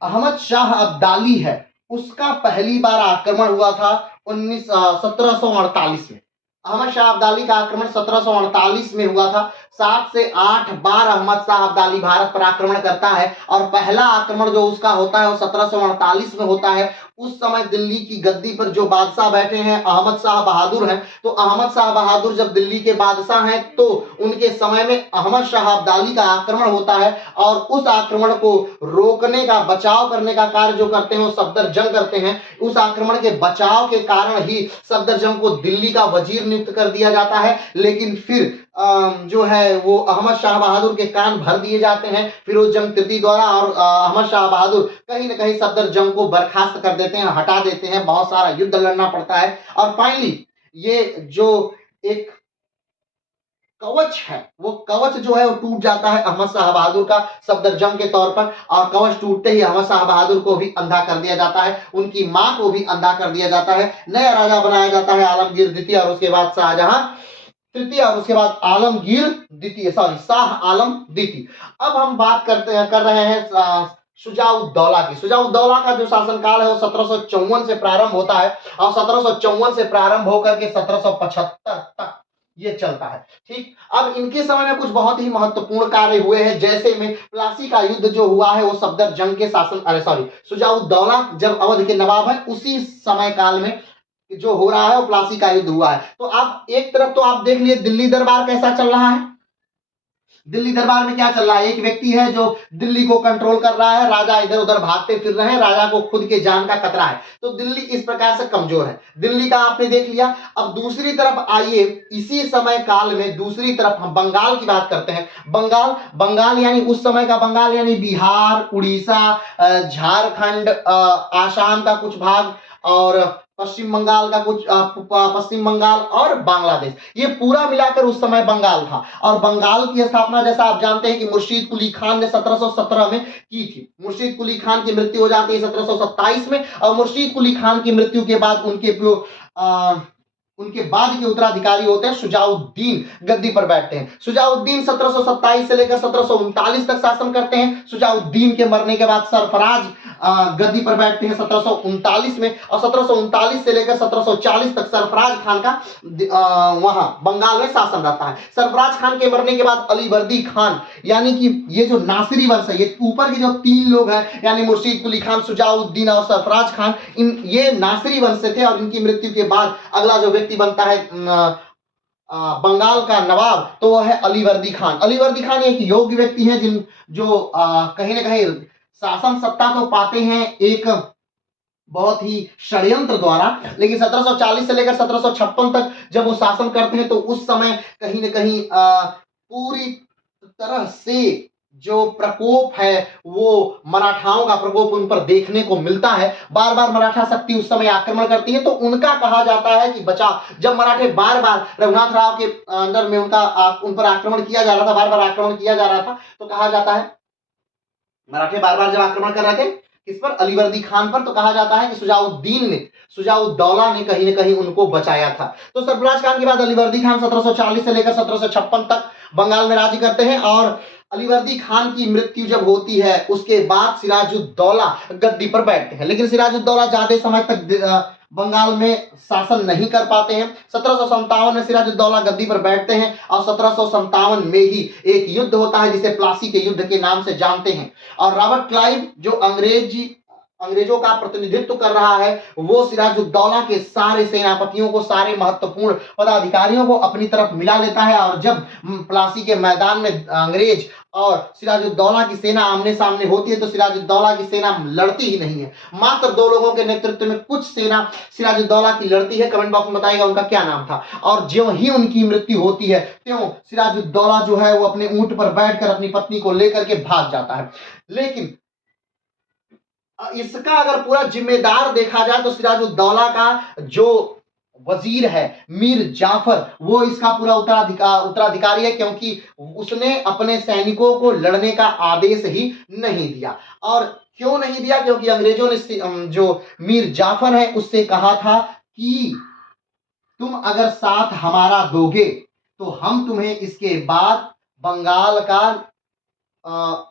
अहमद शाह अब्दाली है, उसका पहली बार आक्रमण हुआ था 1748 में। अहमद शाह अब्दाली का आक्रमण 1748 में हुआ था। 7 से 8 बार अहमद शाह अब्दाली भारत पर आक्रमण करता है और पहला आक्रमण जो उसका होता है वो 1748 में होता है। उस समय दिल्ली की गद्दी पर जो बादशाह बैठे हैं अहमद शाह बहादुर हैं। तो अहमद शाह बहादुर जब दिल्ली के बादशाह हैं तो उनके समय में अहमद शाह अब्दाली का आक्रमण होता है और उस आक्रमण को रोकने का, बचाव करने का कार्य जो करते हैं वो सफदरजंग करते हैं। उस आक्रमण के बचाव के कारण ही सफदरजंग को दिल्ली का वजीर नियुक्त कर दिया जाता है। लेकिन फिर जो है वो अहमद शाह बहादुर के कान भर दिए जाते हैं फिरोज जंग तृतीय द्वारा और अहमद शाह बहादुर कहीं ना कहीं सफदरजंग को बर्खास्त कर देते हैं, हटा देते हैं। बहुत सारा युद्ध लड़ना पड़ता है और फाइनली ये जो एक कवच है, वो कवच जो है वो टूट जाता है अहमद शाह बहादुर का सफदरजंग के तौर पर। और कवच टूटते ही अहमद शाह बहादुर को भी अंधा कर दिया जाता है, उनकी मां को भी अंधा कर दिया जाता है। नया राजा बनाया जाता है आलमगीर द्वितीय और उसके बाद शाहजहां तृतीय और उसके बाद आलमगीर द्वितीय, सॉरी, शाह आलम द्वितीय। अब हम बात कर रहे हैं शुजाउद्दौला की। शुजाउद्दौला का जो शासनकाल है वो 1754 से प्रारंभ होता है और 1754 से प्रारंभ होकर के 1775 तक ये चलता है। ठीक, अब इनके समय में कुछ बहुत ही महत्वपूर्ण कार्य हुए हैं, जैसे में प्लासी का युद्ध जो हुआ है वो सफदरजंग के शासन, शुजाउद्दौला जब अवध के नवाब है उसी समय काल में जो हो रहा है वो प्लासी का युद्ध हुआ है। तो आप एक तरफ तो आप देख लिए दिल्ली दरबार कैसा चल रहा है। दिल्ली दरबार में क्या चल रहा है, एक व्यक्ति है जो दिल्ली को कंट्रोल कर रहा है, राजा इधर उधर भागते फिर रहे हैं, राजा को खुद के जान का खतरा है, तो दिल्ली इस प्रकार से कमजोर है। दिल्ली का आपने देख लिया। अब दूसरी तरफ आइए, इसी समय काल में दूसरी तरफ हम बंगाल की बात करते हैं। बंगाल, बंगाल यानी उस समय का बंगाल यानी बिहार, उड़ीसा, झारखंड, आसाम का कुछ भाग और पश्चिम बंगाल का कुछ पश्चिम बंगाल और बांग्लादेश, ये पूरा मिलाकर उस समय बंगाल था। और बंगाल की स्थापना जैसा आप जानते हैं कि मुर्शीद कुली खान ने 1717 में की थी। मुर्शीद कुली खान की मृत्यु हो जाती है 1727 में, और मुर्शीद कुली खान की मृत्यु के बाद उनके बाद के उत्तराधिकारी होते हैं शुजाउद्दीन, गद्दी पर बैठते हैं। शुजाउद्दीन 1727 से लेकर 1739 तक शासन करते हैं। शुजाउद्दीन के मरने के बाद सरफराज गद्दी पर बैठते हैं 1739 में, और 1739 से लेकर 1740 तक सरफराज खान का वहां बंगाल में शासन रहता है। सरफराज खान के मरने के बाद अलीवर्दी खान, यानी कि ये जो नासिरी वंश है, ये ऊपर के जो तीन लोग हैं यानी मुर्शीद कुली खान, शुजाउद्दीन और सरफराज खान, ये नासिरी वंश से थे। और इनकी मृत्यु के बाद अगला जो व्यक्ति बनता है बंगाल का नवाब, तो वह है अलीवर्दी खान। अलीवर्दी खान एक योग्य व्यक्ति है जिन जो कहीं ना कहीं शासन सत्ता तो पाते हैं एक बहुत ही षड्यंत्र द्वारा, लेकिन 1740 से लेकर 1756 तक जब वो शासन करते हैं तो उस समय कहीं ना कहीं पूरी तरह से जो प्रकोप है वो मराठाओं का प्रकोप उन पर देखने को मिलता है। बार बार मराठा शक्ति उस समय आक्रमण करती है, तो उनका कहा जाता है कि बचा, जब मराठे बार बार रघुनाथ राव के अंदर में उन पर आक्रमण किया जा रहा था, बार बार आक्रमण किया जा रहा था, तो कहा जाता है मराठे बार बार जब आक्रमण कर रहे थे किस पर, अलीवर्दी खान पर, तो कहा जाता है कि सुजाउद्दौला ने कहीं ना कहीं उनको बचाया था। तो सरफराज खान के बाद अलीवर्दी खान 1740 से लेकर 1756 तक बंगाल में राज्य करते हैं। और अलीवर्दी खान की मृत्यु जब होती है उसके बाद सिराजुद्दौला गद्दी पर बैठते हैं, लेकिन सिराजुद्दौला ज्यादा समय तक बंगाल में शासन नहीं कर पाते हैं। 1757 में सिराजुद्दौला गद्दी पर बैठते हैं और 1757 में ही एक युद्ध होता है जिसे प्लासी के युद्ध के नाम से जानते हैं। और रॉबर्ट क्लाइव जो अंग्रेजों का प्रतिनिधित्व कर रहा है, वो सिराजुद्दौला के सारे सेनापतियों को, सारे महत्वपूर्ण पदाधिकारियों को अपनी तरफ मिला लेता है। और जब प्लासी के मैदान में अंग्रेज और सिराजुद्दौला की सेना आमने सामने होती है तो सिराजुद्दौला की सेना लड़ती ही नहीं है, मात्र दो लोगों के नेतृत्व में कुछ सेना सिराजुद्दौला की लड़ती है। कमेंट बॉक्स में बताइएगा उनका क्या नाम था। और ज्यों ही उनकी मृत्यु होती है त्यों सिराजुद्दौला जो है वो अपने ऊंट पर बैठकर अपनी पत्नी को लेकर के भाग जाता है। लेकिन इसका अगर पूरा जिम्मेदार देखा जाए तो सिराजुद्दौला का जो वजीर है मीर जाफर, वो इसका पूरा उत्तराधिकारी है, क्योंकि उसने अपने सैनिकों को लड़ने का आदेश ही नहीं दिया। और क्यों नहीं दिया, क्योंकि अंग्रेजों ने जो मीर जाफर है उससे कहा था कि तुम अगर साथ हमारा दोगे तो हम तुम्हें इसके बाद बंगाल का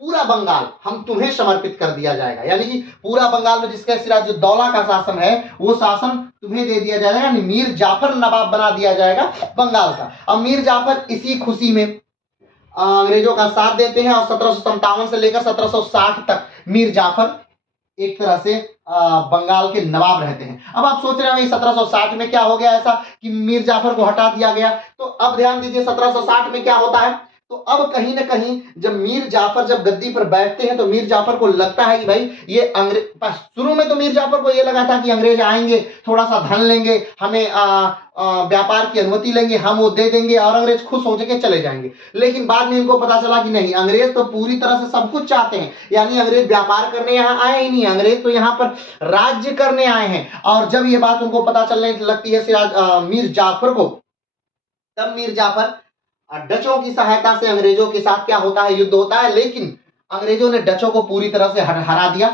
पूरा बंगाल हम तुम्हें समर्पित कर दिया जाएगा, यानी कि पूरा बंगाल में जिसका सिराजुद्दौला का शासन है वो शासन तुम्हें दे दिया जाएगा, यानी मीर जाफर नवाब बना दिया जाएगा बंगाल का। अब मीर जाफर इसी खुशी में अंग्रेजों का साथ देते हैं और 1757 से लेकर 1760 तक मीर जाफर एक तरह से बंगाल के नवाब रहते हैं। अब आप सोच रहे हैं 1760 में क्या हो गया ऐसा कि मीर जाफर को हटा दिया गया, तो अब ध्यान दीजिए 1760 में क्या होता है। तो अब कहीं ना कहीं जब मीर जाफर जब गद्दी पर बैठते हैं तो मीर जाफर को लगता है कि भाई ये अंग्रेज, शुरू में तो मीर जाफर को ये लगा था कि अंग्रेज आएंगे, थोड़ा सा धन लेंगे, हमें व्यापार की अनुमति लेंगे, हम वो दे देंगे और अंग्रेज खुश हो के चले जाएंगे। लेकिन बाद में इनको पता चला कि नहीं, अंग्रेज तो पूरी तरह से सब कुछ चाहते हैं, यानी अंग्रेज व्यापार करने यहाँ आए ही नहीं, अंग्रेज तो यहाँ पर राज्य करने आए हैं। और जब ये बात उनको पता चलने लगती है मीर जाफर को, तब मीर जाफर डचों की सहायता से अंग्रेजों के साथ क्या होता है, युद्ध होता है, लेकिन अंग्रेजों ने डचों को पूरी तरह से हरा दिया।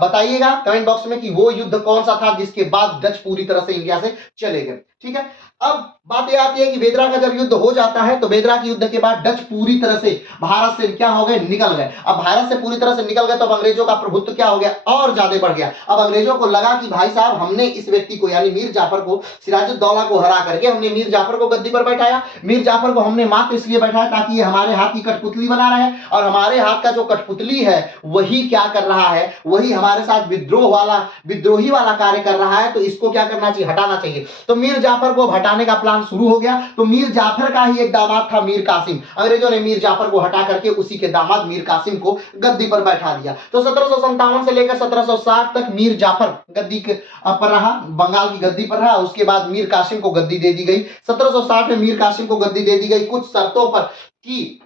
बताइएगा कमेंट बॉक्स में कि वो युद्ध कौन सा था जिसके बाद डच पूरी तरह से इंडिया से चले गए। ठीक है। अब बात ये आती है कि बेदरा का जब युद्ध हो जाता है तो बेदरा के युद्ध के बाद डच पूरी तरह से भारत से क्या हो गए, निकल गए। अब भारत से पूरी तरह से निकल गए तो अब अंग्रेजों का प्रभुत्व क्या हो गया, और ज्यादा बढ़ गया। अब अंग्रेजों को लगा कि भाई साहब हमने इस व्यक्ति को यानी मीर जाफर को, सिराजुद्दौला को हरा करके हमने मीर जाफर को गद्दी पर बैठाया। मीर जाफर को हमने मात्र इसलिए बैठाया ताकि ये हमारे हाथ की कठपुतली बना रहे, और हमारे हाथ का जो कठपुतली है वही क्या कर रहा है, वही हमारे साथ विद्रोही वाला कार्य कर रहा है, तो इसको क्या करना चाहिए, हटाना चाहिए। तो मीर जाफर को हटाने का प्लान शुरू हो गया। तो मीर जाफर का ही एक दामाद था मीर कासिम, अंग्रेजों ने मीर जाफर को हटा करके उसी के दामाद मीर कासिम को गद्दी पर बैठा दिया। तो 1757 से लेकर 1760 तक मीर जाफर गद्दी पर रहा, बंगाल की गद्दी पर रहा। उसके बाद मीर कासिम को गद्दी दे दी गई। 1760 में मीर कासिम को गद्दी दे दी गई कुछ शर्तों पर कि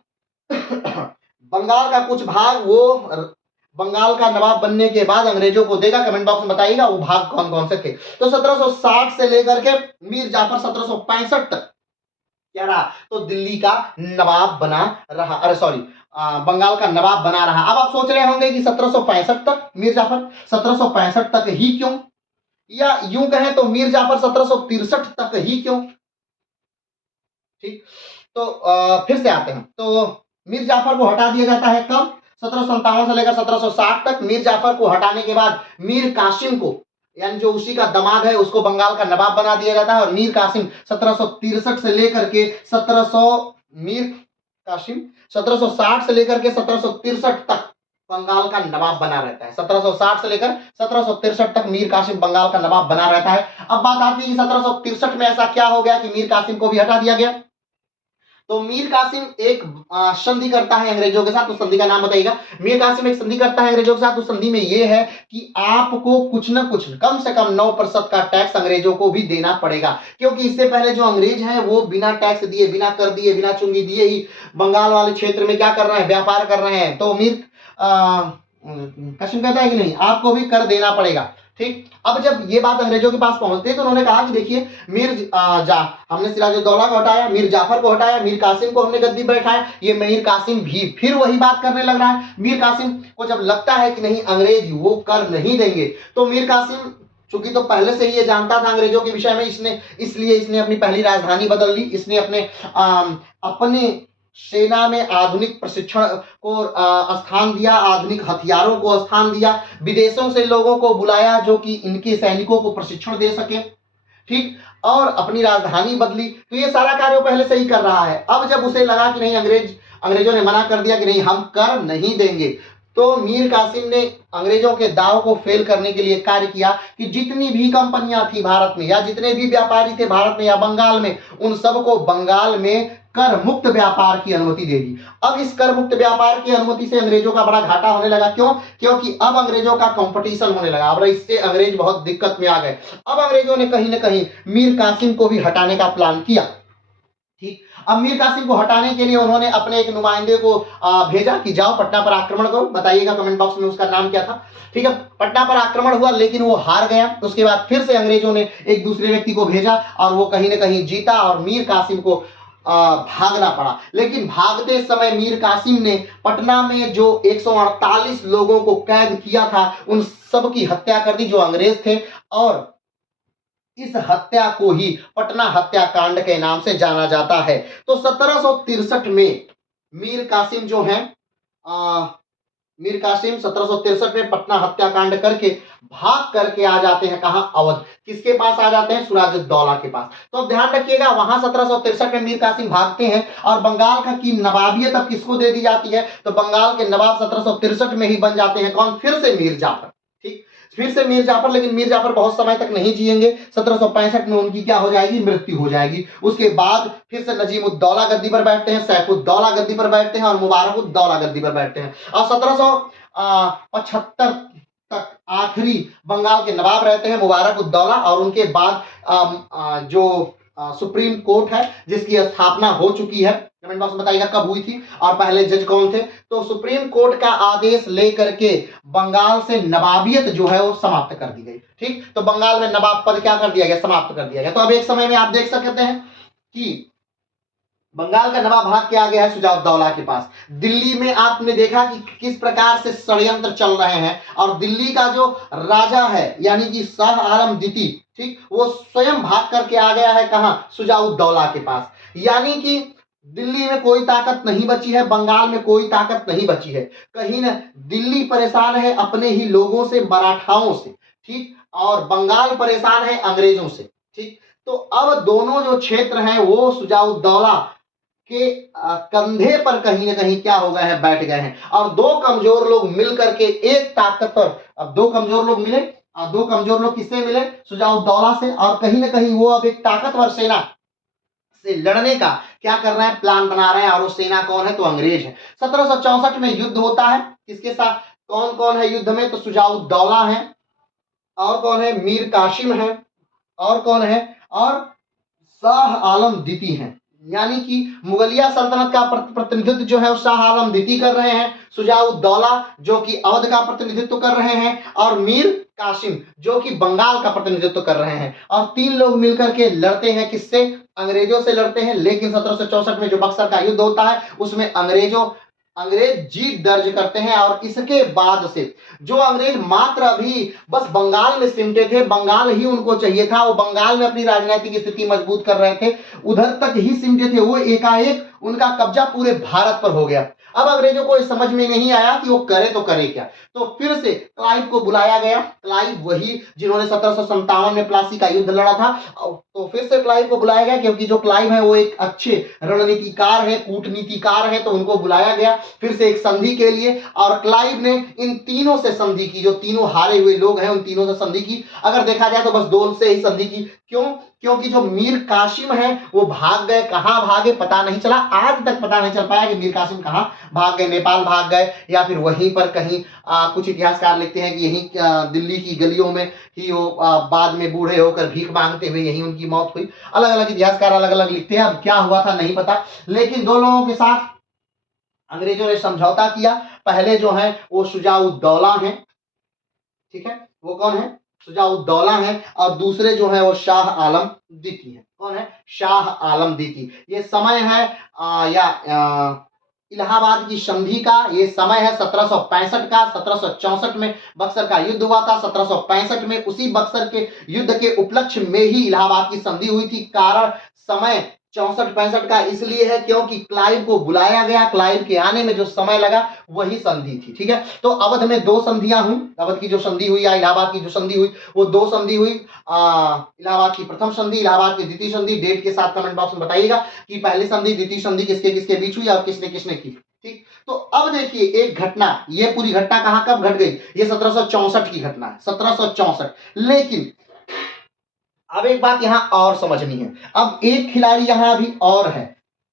बंगाल का कुछ भाग वो बंगाल का नवाब बनने के बाद अंग्रेजों को देगा। कमेंट बॉक्स में बताइएगा वो भाग कौन कौन से थे। तो 1760 से लेकर के मीर जाफर 1765 तक क्या रहा, तो दिल्ली का नवाब बना रहा, अरे सॉरी बंगाल का नवाब बना रहा। अब आप सोच रहे होंगे कि 1765 तक मीर जाफर, 1765 तक ही क्यों, या यूं कहें तो मीर जाफर 1763 तक ही क्यों। ठीक, तो फिर से आते हैं। तो मीर जाफर को हटा दिया जाता है कब, 1757 से लेकर 1760 तक। मीर जाफर को हटाने के बाद मीर कासिम को, यानी जो उसी का दामाद है, उसको बंगाल का नवाब बना दिया जाता है। और मीर कासिम 1763 से लेकर के 1760 से लेकर के 1763 तक बंगाल का नवाब बना रहता है। 1760 से लेकर 1763 तक मीर कासिम बंगाल का नवाब बना रहता है। अब बात आती है कि 1763 में ऐसा क्या हो गया कि मीर कासिम को भी हटा दिया गया। तो मीर कासिम एक संधि करता है अंग्रेजों के साथ। उस संधि का नाम बताइएगा। मीर कासिम एक संधि करता है अंग्रेजों के साथ। उस संधि में यह है कि आपको कुछ न कुछ कम से कम 9% का टैक्स अंग्रेजों को भी देना पड़ेगा, क्योंकि इससे पहले जो अंग्रेज हैं वो बिना टैक्स दिए, बिना कर दिए, बिना चुंगी दिए ही बंगाल वाले क्षेत्र में क्या कर रहे हैं, व्यापार कर रहे हैं। तो मीर कासिम कहता है कि नहीं, आपको भी कर देना पड़ेगा। ठीक, अब जब ये बात अंग्रेजों के पास पहुंचती है तो उन्होंने कहा कि देखिए हमने सिराजुद्दौला को हटाया, मीर जाफर को हटाया, मीर कासिम को हमने गद्दी पर बैठाया, ये मीर कासिम भी फिर वही बात करने लग रहा है। मीर कासिम को जब लगता है कि नहीं अंग्रेज वो कर नहीं देंगे, तो मीर कासिम चूंकि तो पहले से ही ये जानता था अंग्रेजों के विषय में, इसलिए इसने अपनी पहली राजधानी बदल ली। इसने अपने सेना में आधुनिक प्रशिक्षण को स्थान दिया, आधुनिक हथियारों को स्थान दिया, विदेशों से लोगों को बुलाया जो कि इनके सैनिकों को प्रशिक्षण दे सके। ठीक, और अपनी राजधानी बदली। तो ये सारा कार्य वो पहले से ही कर रहा है। अब जब उसे लगा कि नहीं अंग्रेजों ने मना कर दिया कि नहीं हम कर नहीं देंगे, तो मीर कासिम ने अंग्रेजों के दाव को फेल करने के लिए कार्य किया कि जितनी भी कंपनियां थी भारत में, या जितने भी व्यापारी थे भारत में या बंगाल में, उन सबको बंगाल में कर मुक्त व्यापार की अनुमति दे दी। अब इस कर मुक्त व्यापार की अनुमति से अंग्रेजों का बड़ा घाटा होने लगा। क्यों? क्योंकि अब अंग्रेजों का कंपटीशन होने लगा। अब इससे अंग्रेज बहुत दिक्कत में आ गए। अब अंग्रेजों ने कहीं ना कहीं मीर कासिम को भी हटाने का प्लान किया। ठीक, अब मीर कासिम को हटाने के लिए उन्होंने अपने एक नुमाइंदे को भेजा कि जाओ पटना पर आक्रमण करो। बताइएगा कमेंट बॉक्स में उसका नाम क्या था। ठीक है, पटना पर आक्रमण हुआ लेकिन वो हार गया। उसके बाद फिर से अंग्रेजों ने एक दूसरे व्यक्ति को भेजा और वो कहीं ना कहीं जीता और मीर कासिम को भागना पड़ा। लेकिन भागते समय मीर कासिम ने पटना में जो 148 लोगों को कैद किया था उन सब की हत्या कर दी जो अंग्रेज थे, और इस हत्या को ही पटना हत्याकांड के नाम से जाना जाता है। तो 1763 में मीर कासिम जो है मीर कासिम 1763 में पटना हत्याकांड करके भाग करके आ जाते हैं। कहां? अवध। किसके पास आ जाते हैं? सिराजुद्दौला के पास। तो अब ध्यान रखिएगा, वहां 1763 में मीर कासिम भागते हैं और बंगाल का की नवाबियत अब किसको दे दी जाती है? तो बंगाल के नवाब 1763 में ही बन जाते हैं। कौन? फिर से मीर जाफर। ठीक, फिर से मीर जाफर। लेकिन मीर जाफर बहुत समय तक नहीं जिएंगे। 1765 में उनकी क्या हो जाएगी? मृत्यु हो जाएगी। उसके बाद फिर से नजीमुद्दौला गद्दी पर बैठते हैं, सैफुद्दौला गद्दी पर बैठते हैं और मुबारकुद्दौला गद्दी पर बैठते हैं। और 1775 तक आखिरी बंगाल के नवाब रहते हैं मुबारकुद्दौला, और उनके बाद जो सुप्रीम कोर्ट है जिसकी स्थापना हो चुकी है, कमेंट बॉक्स में बताइएगा कब हुई थी और पहले जज कौन थे। तो सुप्रीम कोर्ट का आदेश लेकर के बंगाल से नवाबियत जो है वो समाप्त कर दी गई। ठीक, तो बंगाल में नवाब पद क्या कर दिया गया? समाप्त कर दिया गया। तो अब एक समय में आप देख सकते हैं कि बंगाल का नवाब भाग के आ गया है सुजाउद्दौला के पास। दिल्ली में आपने देखा कि किस प्रकार से षड्यंत्र चल रहे हैं, और दिल्ली का जो राजा है यानी कि शाह आलम द्वितीय, ठीक, वो स्वयं भाग करके आ गया है कहां, सुजाउद्दौला के पास। यानी कि दिल्ली में कोई ताकत नहीं बची है, बंगाल में कोई ताकत नहीं बची है। कहीं ना दिल्ली परेशान है अपने ही लोगों से, मराठाओं से, ठीक, और बंगाल परेशान है अंग्रेजों से, ठीक। तो अब दोनों जो क्षेत्र हैं वो सुजाउद्दौला के कंधे पर कहीं ना कहीं क्या हो गए हैं, बैठ गए हैं। और दो कमजोर लोग मिल करके एक ताकतवर, अब दो कमजोर लोग मिले, और दो कमजोर लोग किससे मिले, सुजाउद्दौला से, और कहीं ना कहीं वो अब एक ताकतवर सेना से लड़ने का क्या कर रहे हैं, प्लान बना रहे हैं। और वो सेना कौन है, तो अंग्रेज है। 1764 में युद्ध होता है, किसके साथ, कौन कौन है युद्ध में, तो सुजाउद्दौला है, और कौन है, मीर कासिम है, और कौन है, और शाह आलम द्वितीय है। यानी कि मुगलिया सल्तनत का प्रतिनिधित्व जो है वो शाह आलम द्वितीय कर रहे हैं, सुजाउद्दौला जो कि अवध का प्रतिनिधित्व कर रहे हैं, और मीर कासिम जो कि बंगाल का प्रतिनिधित्व कर रहे हैं। और तीन लोग मिलकर के लड़ते हैं, किससे, अंग्रेजों से लड़ते हैं। लेकिन 1764 में जो बक्सर का युद्ध होता है उसमें अंग्रेज जीत दर्ज करते हैं। और इसके बाद से जो अंग्रेज मात्र अभी बस बंगाल में सिमटे थे, बंगाल ही उनको चाहिए था, वो बंगाल में अपनी राजनीतिक स्थिति मजबूत कर रहे थे, उधर तक ही सिमटे थे, वो एकाएक उनका कब्जा पूरे भारत पर हो गया। अब अंग्रेजों को समझ में नहीं आया कि वो करे तो करे क्या, तो फिर से क्लाइव को बुलाया गया। क्लाइव वही जिन्होंने 1757 में प्लासी का युद्ध लड़ा था, तो फिर से क्लाइव को बुलाया गया, क्योंकि जो क्लाइव है वो एक अच्छे रणनीतिकार है, कूटनीतिकार है, तो उनको बुलाया गया फिर से एक संधि के लिए। और क्लाइव ने इन तीनों से संधि की, जो तीनों हारे हुए लोग हैं उन तीनों से संधि की। अगर देखा जाए तो बस दो से ही संधि की। क्यों, क्योंकि जो मीर कासिम है वो भाग गए, कहां भागे पता नहीं चला, आज तक पता नहीं चल पाया कि मीर कासिम कहां भाग गए, नेपाल भाग गए या फिर वहीं पर कहीं कुछ इतिहासकार लिखते हैं कि यहीं दिल्ली की गलियों में ही वो बाद में बूढ़े होकर भीख मांगते हुए यहीं उनकी मौत हुई। अलग अलग इतिहासकार अलग अलग लिखते हैं, अब क्या हुआ था नहीं पता। लेकिन दो लोगों के साथ अंग्रेजों ने समझौता किया। पहले जो है वो सुजाउद्दौला है, ठीक है, वो कौन है, सुजाउद्दौला है, और दूसरे जो है वो शाह आलम द्वितीय है। कौन है, शाह आलम द्वितीय। ये समय है इलाहाबाद की संधि का, ये समय है 1765 का। 1764 में बक्सर का युद्ध हुआ था, 1765 में उसी बक्सर के युद्ध के उपलक्ष्य में ही इलाहाबाद की संधि हुई थी। कारण समय 64-65 का इसलिए है क्योंकि क्लाइव को बुलाया गया, क्लाइव के आने में जो समय लगा वही संधि थी, ठीक है। तो अवध में दो संधियां हुई, अवध की जो संधि हुई या इलाहाबाद की जो संधि हुई वो दो संधि हुई। इलाहाबाद की प्रथम संधि, इलाहाबाद की द्वितीय संधि। डेट के साथ कमेंट बॉक्स में बताइएगा कि पहली संधि द्वितीय संधि किसके किसके बीच हुई और किसने किसने की, ठीक। तो अब देखिए एक घटना, ये पूरी घटना कहां कब घट गई, ये 1764 की घटना है, 1764। लेकिन अब एक बात यहां और समझनी है, अब एक खिलाड़ी यहां अभी और है।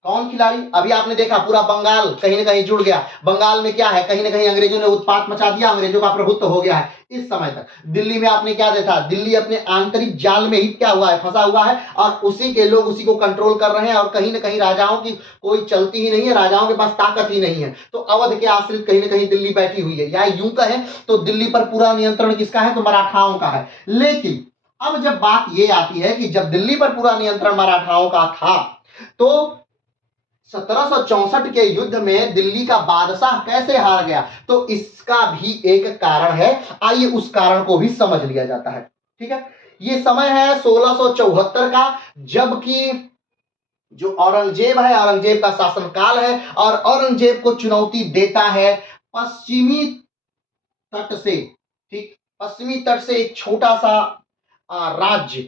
कौन खिलाड़ी, अभी आपने देखा पूरा बंगाल कहीं ना कहीं जुड़ गया। बंगाल में क्या है, कहीं ना कहीं अंग्रेजों ने उत्पात मचा दिया, अंग्रेजों का प्रभुत्व हो गया है इस समय तक। दिल्ली में आपने क्या देखा, दिल्ली अपने आंतरिक जाल में ही क्या हुआ है, फंसा हुआ है, और उसी के लोग उसी को कंट्रोल कर रहे हैं। और कहीं ना कहीं राजाओं की कोई चलती ही नहीं है, राजाओं के पास ताकत ही नहीं है। तो अवध के आश्रित कहीं ना कहीं दिल्ली बैठी हुई है, या यूं कहें तो दिल्ली पर पूरा नियंत्रण किसका है, तो मराठाओं का है। लेकिन अब जब बात ये आती है कि जब दिल्ली पर पूरा नियंत्रण मराठाओं का था, तो 1764 के युद्ध में दिल्ली का बादशाह कैसे हार गया, तो इसका भी एक कारण है। आइए उस कारण को भी समझ लिया जाता है, ठीक है। ये समय है 1674 का, जबकि जो औरंगजेब है, औरंगजेब का शासनकाल है, और औरंगजेब को चुनौती देता है पश्चिमी तट से, ठीक, पश्चिमी तट से एक छोटा सा राज्य,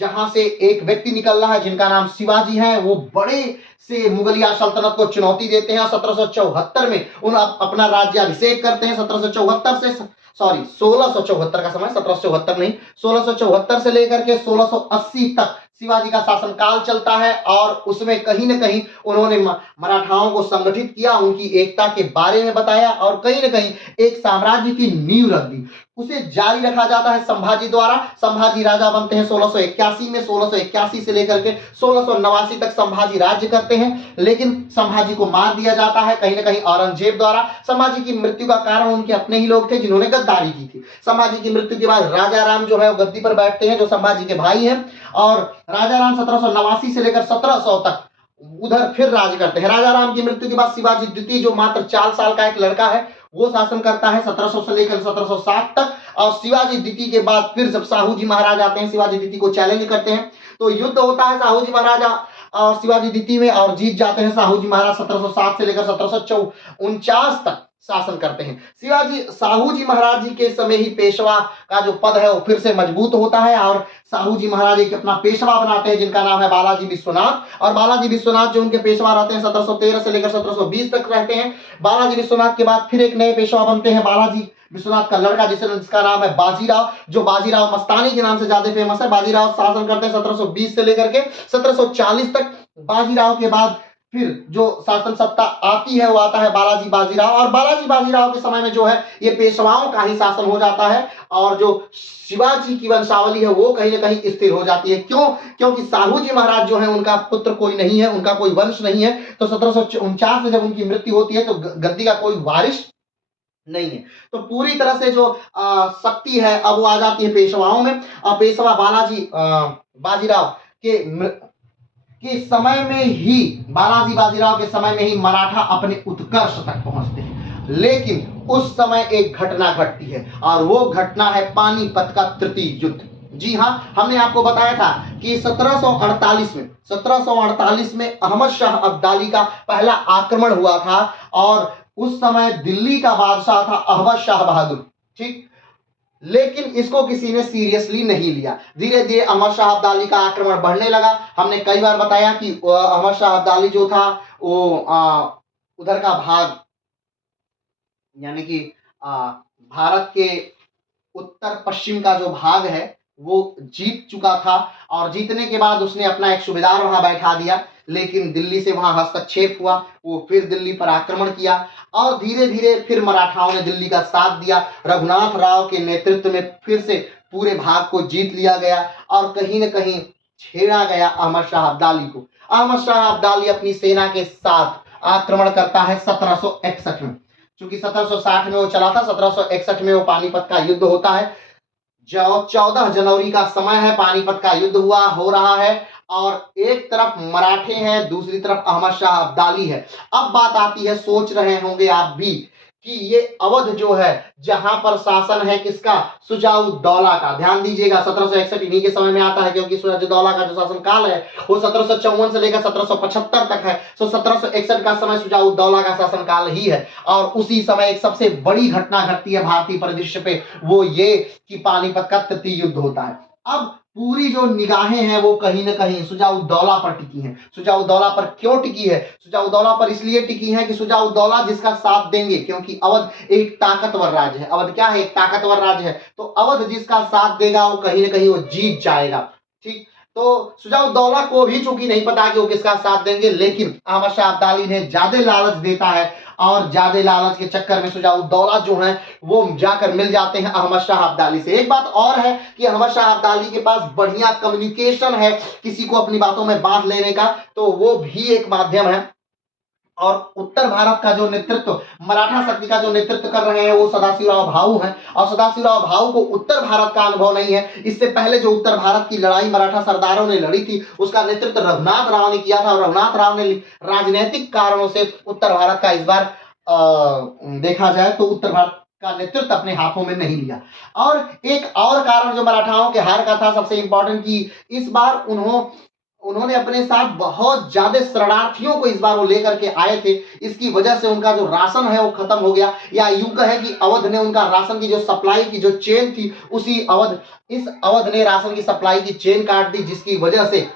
जहां से एक व्यक्ति निकल रहा है जिनका नाम शिवाजी है, वो बड़े से मुगलिया सल्तनत को चुनौती देते हैं। 1774 में उन अपना राज्याभिषेक करते हैं। 1774 से सॉरी 1674 का समय, 1774 नहीं, 1674 से लेकर के 1680 तक शिवाजी का शासनकाल चलता है। और उसमें कहीं ना कहीं उन्होंने मराठाओं को संगठित किया, उनकी एकता के बारे में बताया, और कहीं ना कहीं एक साम्राज्य की नींव रख दी। उसे जारी रखा जाता है संभाजी द्वारा। संभाजी राजा बनते हैं 1681 में। 1681 से लेकर के 1689 तक संभाजी राज्य करते हैं, लेकिन संभाजी को मार दिया जाता है कहीं ना कहीं औरंगजेब द्वारा। संभाजी की मृत्यु का कारण उनके अपने ही लोग थे जिन्होंने गद्दारी की थी। संभाजी की मृत्यु के बाद राजा राम जो है वो गद्दी पर बैठते हैं, जो संभाजी के भाई हैं। और राजा राम 1789 से लेकर 1700 तक उधर फिर राज करते हैं। राजा राम की मृत्यु के बाद शिवाजी द्वितीय जो मात्र 4 साल का एक लड़का है वो शासन करता है 1700 से लेकर 1760 तक। और शिवाजी द्वितीय के बाद फिर जब साहू जी महाराज आते हैं, शिवाजी द्वितीय को चैलेंज करते हैं, तो युद्ध होता है साहू जी महाराजा और शिवाजी द्वितीय में, और जीत जाते हैं साहू जी महाराज। 1707 से लेकर 1749 तक शासन करते हैं। शिवाजी साहू जी महाराज जी के समय ही पेशवा का जो पद है वो फिर से मजबूत होता है और साहू जी महाराज एक अपना पेशवा बनाते हैं जिनका नाम है बालाजी विश्वनाथ। और बालाजी विश्वनाथ जो उनके पेशवा रहते हैं 1713 से लेकर 1720 तक रहते हैं। बालाजी विश्वनाथ के बाद फिर एक नए पेशवा बनते हैं बालाजी विश्वनाथ का लड़का जिसका नाम है बाजीराव, जो बाजीराव मस्तानी के नाम से ज्यादा फेमस है। बाजीराव शासन करते हैं 1720 से लेकर के 1740 तक। बाजीराव के बाद फिर जो शासन सत्ता आती है वो आता है बालाजी बाजीराव, और बालाजी बाजीराव के समय में जो है ये पेशवाओं का ही शासन हो जाता है और जो शिवाजी की वंशावली है वो कहीं ना कहीं स्थिर हो जाती है। क्यों? क्योंकि साहू जी महाराज जो है उनका पुत्र कोई नहीं है, उनका कोई वंश नहीं है। तो 1749 में जब उनकी मृत्यु होती है तो गद्दी का कोई वारिस नहीं है। तो पूरी तरह से जो शक्ति है अब वो आ जाती है पेशवाओं में। और पेशवा बालाजी बाजीराव के समय में ही, बालाजी बाजीराव के समय में ही मराठा अपने उत्कर्ष तक पहुंचते हैं। लेकिन उस समय एक घटना घटती है और वो घटना है पानीपत का तृतीय युद्ध। जी हाँ, हमने आपको बताया था कि 1748 में अहमद शाह अब्दाली का पहला आक्रमण हुआ था और उस समय दिल्ली का बादशाह था अहमद शाह बहादुर। ठीक, लेकिन इसको किसी ने सीरियसली नहीं लिया। धीरे धीरे अहमद शाह अब्दाली का आक्रमण बढ़ने लगा। हमने कई बार बताया कि अहमद शाह अब्दाली जो था वो उधर का भाग, यानी कि भारत के उत्तर पश्चिम का जो भाग है वो जीत चुका था और जीतने के बाद उसने अपना एक सूबेदार वहां बैठा दिया। लेकिन दिल्ली से वहां हस्तक्षेप हुआ, वो फिर दिल्ली पर आक्रमण किया और धीरे धीरे फिर मराठाओं ने दिल्ली का साथ दिया। रघुनाथ राव के नेतृत्व में फिर से पूरे भाग को जीत लिया गया और कहीं न कहीं छेड़ा गया अहमद शाह अब्दाली को। अहमद शाह अब्दाली अपनी सेना के साथ आक्रमण करता है 1761 में। चूंकि 1760 में वो चला था, 1761 में वो पानीपत का युद्ध होता है। 14 जनवरी का समय है, पानीपत का युद्ध हो रहा है और एक तरफ मराठे हैं, दूसरी तरफ अहमद शाह अब्दाली है। अब बात आती है, सोच रहे होंगे आप भी कि ये अवध जो है जहां पर शासन है किसका, सुजाउद्दौला का। ध्यान दीजिएगा 1761 इन्हीं के समय में आता है क्योंकि सुजाउद्दौला का जो शासन काल है वो 1754 से लेकर 1775 तक है। तो 1761 का समय सुजाउद्दौला का शासन काल ही है और उसी समय एक सबसे बड़ी घटना घटती है भारतीय परिदृश्य पे, वो ये कि पानीपत का तृतीय युद्ध होता है। अब पूरी जो निगाहें हैं वो कहीं न कहीं सुजाउद्दौला पर टिकी हैं। सुजाउद्दौला पर क्यों टिकी है? सुजाउद्दौला पर इसलिए टिकी है कि सुजाउद्दौला जिसका साथ देंगे, क्योंकि अवध एक ताकतवर राज्य है। अवध क्या है? एक ताकतवर राज्य है। तो अवध जिसका साथ देगा वो कहीं न कहीं वो जीत जाएगा। ठीक, तो सुजाउद्दौला को भी चूंकि नहीं पता कि वो किसका साथ देंगे, लेकिन अहमद शाह अब्दाली ने ज्यादा लालच देता है और ज्यादा लालच के चक्कर में सुजाउद्दौला जो है वो जाकर मिल जाते हैं अहमद शाह अब्दाली से। एक बात और है कि अहमद शाह अब्दाली के पास बढ़िया कम्युनिकेशन है किसी को अपनी बातों में बांध लेने का, तो वो भी एक माध्यम है। और उत्तर भारत का जो नेतृत्व, मराठा शक्ति का जो नेतृत्व कर रहे हैं वो सदाशिवराव भाऊ हैं और सदाशिवराव भाऊ को उत्तर भारत का अनुभव नहीं है। इससे पहले जो उत्तर भारत की लड़ाई मराठा सरदारों ने लड़ी थी उसका नेतृत्व रघुनाथ राव ने किया था और रघुनाथ राव ने राजनीतिक कारणों से उत्तर भारत का इस बार देखा जाए तो उत्तर भारत का नेतृत्व अपने हाथों में नहीं लिया। और एक और कारण जो मराठाओं के हार का था सबसे इंपॉर्टेंट, कि इस बार उन्होंने अपने साथ बहुत ज्यादा शरणार्थियों को इस बार वो लेकर के आए थे। इसकी वजह से उनका जो राशन है वो खत्म हो गया, या यूं कहे कि अवध ने उनका राशन की जो सप्लाई की जो चेन थी इस अवध ने राशन की सप्लाई की चेन काट दी, जिसकी वजह से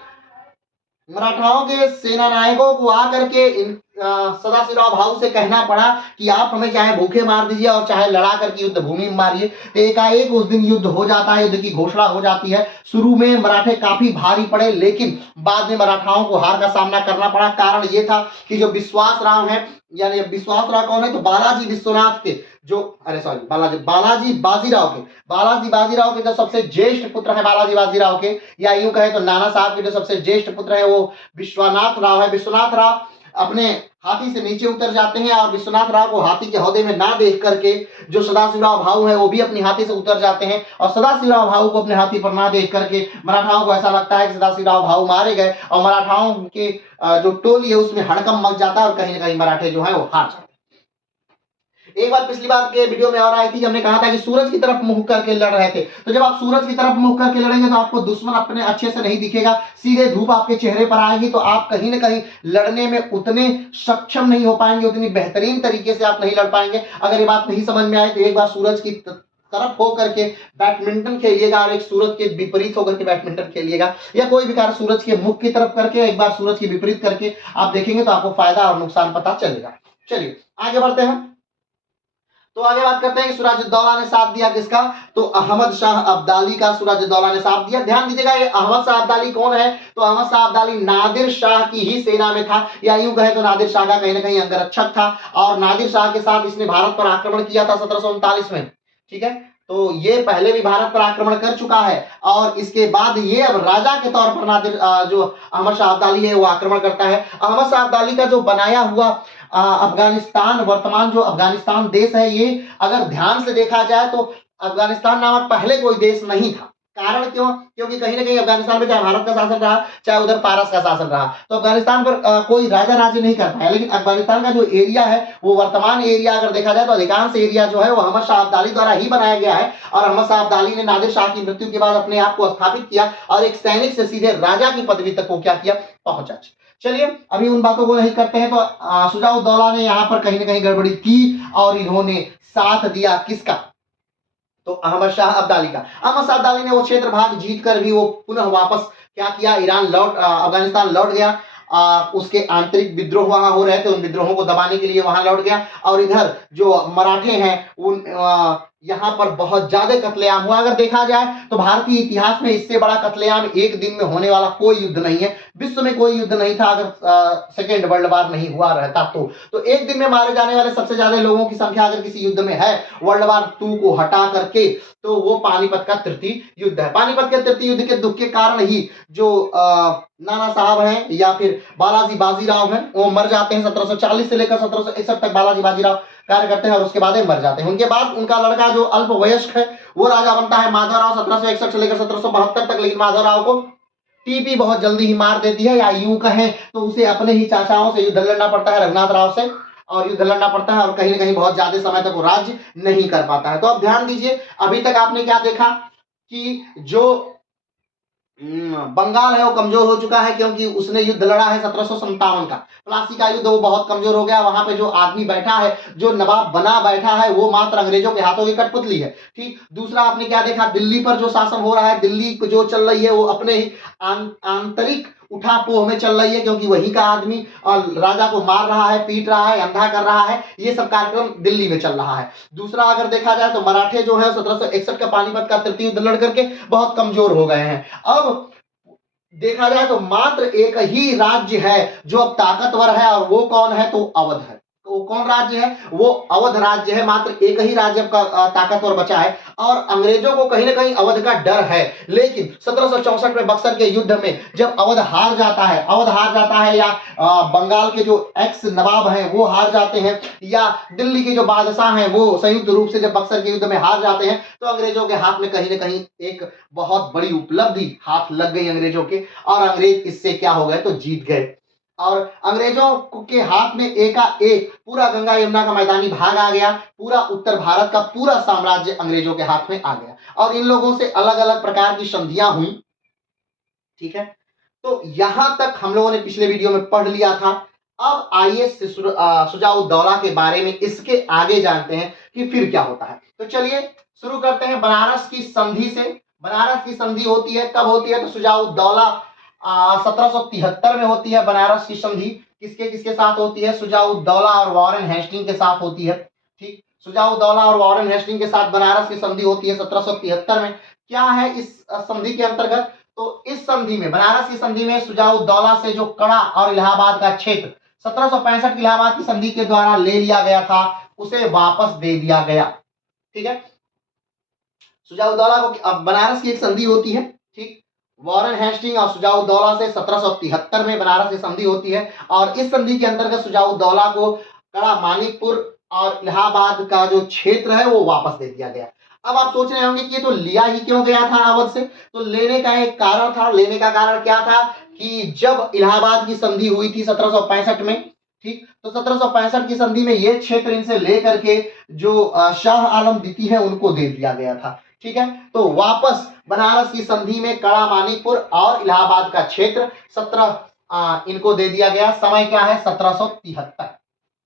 मराठाओं के सेना नायकों को आकर के सदाशिवराव भाऊ से कहना पड़ा कि आप हमें चाहे भूखे मार दीजिए और चाहे लड़ा करके युद्ध भूमि में मारिए। तो एकाएक उस दिन युद्ध हो जाता है, युद्ध की घोषणा हो जाती है। शुरू में मराठे काफी भारी पड़े लेकिन बाद में मराठाओं को हार का सामना करना पड़ा। कारण ये था कि जो विश्वास राव है, यानी विश्वास राव कौन है, तो बालाजी विश्वनाथ के जो बालाजी बाजीराव के जो सबसे ज्येष्ठ पुत्र है बालाजी बाजीराव के, या यूं कहे तो नाना साहब के जो सबसे ज्येष्ठ पुत्र है वो विश्वनाथ राव है। विश्वनाथ राव अपने हाथी से नीचे उतर जाते हैं और विश्वनाथ राव को हाथी के हौदे में ना देख करके जो सदाशिवराव भाऊ है वो भी अपनी हाथी से उतर जाते हैं और सदाशिवराव भाऊ को अपने हाथी पर ना देख करके मराठाओं को ऐसा लगता है कि सदाशिवराव भाऊ मारे गए और मराठाओं के जो टोली है उसमें हड़कंप मच जाता है और कहीं ना कहीं मराठे जो है वो हार जाते हैं। एक बात पिछली बार के वीडियो में और आई थी कि हमने कहा था कि सूरज की तरफ मुंह करके लड़ रहे थे, तो जब आप सूरज की तरफ मुंह करके लड़ेंगे तो आपको दुश्मन अपने अच्छे से नहीं दिखेगा, सीधे धूप आपके चेहरे पर आएगी, तो आप कहीं ना कहीं लड़ने में उतने सक्षम नहीं हो पाएंगे, उतनी बेहतरीन तरीके से आप नहीं लड़ पाएंगे। अगर ये बात नहीं समझ में आए तो एक बार सूरज की तरफ होकर के बैडमिंटन खेलिएगा और एक सूरज के विपरीत होकर के बैडमिंटन खेलिएगा, या कोई भी कार्य सूरज के मुख की तरफ करके एक बार सूरज की विपरीत करके आप देखेंगे तो आपको फायदा और नुकसान पता चलेगा। चलिए आगे बढ़ते हैं। तो आगे बात करते हैं कि सिराजुद्दौला ने साथ दिया किसका, तो अहमद शाह अब्दाली का सिराजुद्दौला ने साथ दिया। ध्यान दीजिएगा ये अहमद शाह अब्दाली कौन है, तो अहमद शाह अब्दाली नादिर शाह की ही सेना में था, या यूं कहे तो नादिर शाह का कहीं ना कहीं अंगरक्षक था और नादिर शाह के साथ इसने भारत पर आक्रमण किया था 1739 में। ठीक है, तो ये पहले भी भारत पर आक्रमण कर चुका है और इसके बाद ये अब राजा के तौर पर नादिर जो अहमद शाह अब्दाली है वो आक्रमण करता है। अहमद शाह अब्दाली का जो बनाया हुआ अफगानिस्तान, वर्तमान जो अफगानिस्तान देश है, ये अगर ध्यान से देखा जाए तो अफगानिस्तान नामक पहले कोई देश नहीं था। कारण क्यों, क्योंकि कहीं ना कहीं अफगानिस्तान में चाहे भारत का शासन रहा चाहे उधर फारस का शासन रहा, तो अफगानिस्तान पर कोई राजा राज्य नहीं कर पाया। लेकिन अफगानिस्तान का जो एरिया है वो वर्तमान एरिया अगर देखा जाए तो अधिकांश एरिया जो है वो अहमद शाह अब्दाली द्वारा ही बनाया गया है और अहमद शाह अब्दाली ने नादिर शाह की मृत्यु के बाद अपने आप को स्थापित किया और एक सैनिक से सीधे राजा की पदवी तक को क्या किया, पहुंचा। चलिए अभी उन बातों को नहीं करते हैं। तो शुजाउद्दौला ने यहाँ पर कहीं ना कहीं गड़बड़ी की और इन्होंने साथ दिया किसका, तो अहमद शाह अब्दाली का। अहमद शाह अब्दाली ने वो क्षेत्र भाग जीत कर भी वो पुनः वापस क्या किया, ईरान अफगानिस्तान लौट गया। उसके आंतरिक विद्रोह वहां हो रहे थे, उन विद्रोहों को दबाने के लिए वहां लौट गया और इधर जो मराठे हैं उन यहाँ पर बहुत ज्यादा कत्लेआम हुआ। अगर देखा जाए तो भारतीय इतिहास में इससे बड़ा कत्लेआम एक दिन में होने वाला कोई युद्ध नहीं है, विश्व में कोई युद्ध नहीं था अगर सेकेंड वर्ल्ड वॉर नहीं हुआ रहता तो एक दिन में मारे जाने वाले सबसे ज्यादा लोगों की संख्या अगर किसी युद्ध में है वर्ल्ड वॉर 2 को हटा करके तो वो पानीपत का तृतीय युद्ध है। पानीपत के तृतीय युद्ध के दुख के कारण ही जो नाना साहब हैं या फिर बालाजी बाजीराव हैं वो मर जाते हैं। 1740 से लेकर 1761 तक बालाजी बाजीराव कार्य करते हैं और उसके बाद मर जाते हैं। उनके बाद उनका लड़का जो अल्प वयस्क है वो राजा बनता है माधवराव 1761 से लेकर 1772 तक। लेकिन माधवराव को टीपी बहुत जल्दी ही मार देती है, या यूं कहें तो उसे अपने ही चाचाओं से युद्ध लड़ना पड़ता है, रघुनाथ राव से, और युद्ध लड़ना पड़ता है और कहीं ना कहीं बहुत ज्यादा समय तक वो राज्य नहीं कर पाता है। तो अब ध्यान दीजिए, अभी तक आपने क्या देखा कि जो बंगाल है वो कमजोर हो चुका है क्योंकि उसने युद्ध लड़ा है 1757 का, प्लासी का युद्ध, वो बहुत कमजोर हो गया। वहां पे जो आदमी बैठा है, जो नवाब बना बैठा है, वो मात्र अंग्रेजों के हाथों की कठपुतली है। ठीक, दूसरा आपने क्या देखा, दिल्ली पर जो शासन हो रहा है, दिल्ली जो चल रही है वो अपने ही आंतरिक उठापोह में चल रही है क्योंकि वही का आदमी और राजा को मार रहा है, पीट रहा है, अंधा कर रहा है, ये सब कार्यक्रम दिल्ली में चल रहा है। दूसरा अगर देखा जाए तो मराठे जो है 1761 का पानीपत का तृतीय युद्ध लड़ करके बहुत कमजोर हो गए हैं। अब देखा जाए तो मात्र एक ही राज्य है जो अब ताकतवर है और वो कौन है, तो अवध है। तो कौन राज्य है, वो अवध राज्य है। मात्र एक ही राज्य का ताकतवर बचा है और अंग्रेजों को कहीं ना कहीं अवध का डर है। लेकिन 1764 में बक्सर के युद्ध में जब अवध हार जाता है या बंगाल के जो एक्स नवाब हैं वो हार जाते हैं, या दिल्ली के जो बादशाह हैं वो संयुक्त रूप से जब बक्सर के युद्ध में हार जाते हैं, तो अंग्रेजों के हाथ में कहीं ना कहीं एक बहुत बड़ी उपलब्धि हाथ लग गई अंग्रेजों के, और अंग्रेज इससे क्या हो गए, तो जीत गए। और अंग्रेजों के हाथ में एकाएक पूरा गंगा यमुना का मैदानी भाग आ गया, पूरा उत्तर भारत का पूरा साम्राज्य अंग्रेजों के हाथ में आ गया और इन लोगों से अलग अलग प्रकार की संधियां हुई। ठीक है, तो यहां तक हम लोगों ने पिछले वीडियो में पढ़ लिया था। अब आइए शुजाउद्दौला के बारे में इसके आगे जानते हैं कि फिर क्या होता है। तो चलिए शुरू करते हैं बनारस की संधि से। बनारस की संधि होती है, कब होती है, तो शुजाउद्दौला 1773 में होती है बनारस की संधि। किसके किसके साथ होती है, शुजाउद्दौला और वॉरेन हेस्टिंग के साथ होती है। ठीक, शुजाउद्दौला और वॉरेन हेस्टिंग के साथ बनारस की संधि होती है 1773 में। क्या है इस संधि के अंतर्गत, तो इस संधि में, बनारस की संधि में शुजाउद्दौला से जो कड़ा और इलाहाबाद का क्षेत्र 1765 की इलाहाबाद की संधि के द्वारा ले लिया गया था उसे वापस दे दिया गया। ठीक है, शुजाउद्दौला को अब बनारस की एक संधि होती है, ठीक, वॉरेन हेस्टिंग और सुजाउद्दौला से 1773 में बनारस की संधि होती है और इस संधि के अंतर्गत सुजाउद्दौला को कड़ा मानिकपुर और इलाहाबाद का जो क्षेत्र है वो वापस दे दिया गया। अब आप सोच रहे होंगे कि ये तो लिया ही क्यों गया था अवध से? तो लेने का एक कारण था। लेने का कारण क्या था कि जब इलाहाबाद की संधि हुई थी 1765 में, ठीक, तो 1765 की संधि में ये क्षेत्र इनसे लेकर के जो शाह आलम द्वितीय है उनको दे दिया गया था। ठीक है, तो वापस बनारस की संधि में कड़ा मानिकपुर और इलाहाबाद का क्षेत्र 17 इनको दे दिया गया। समय क्या है? 1773।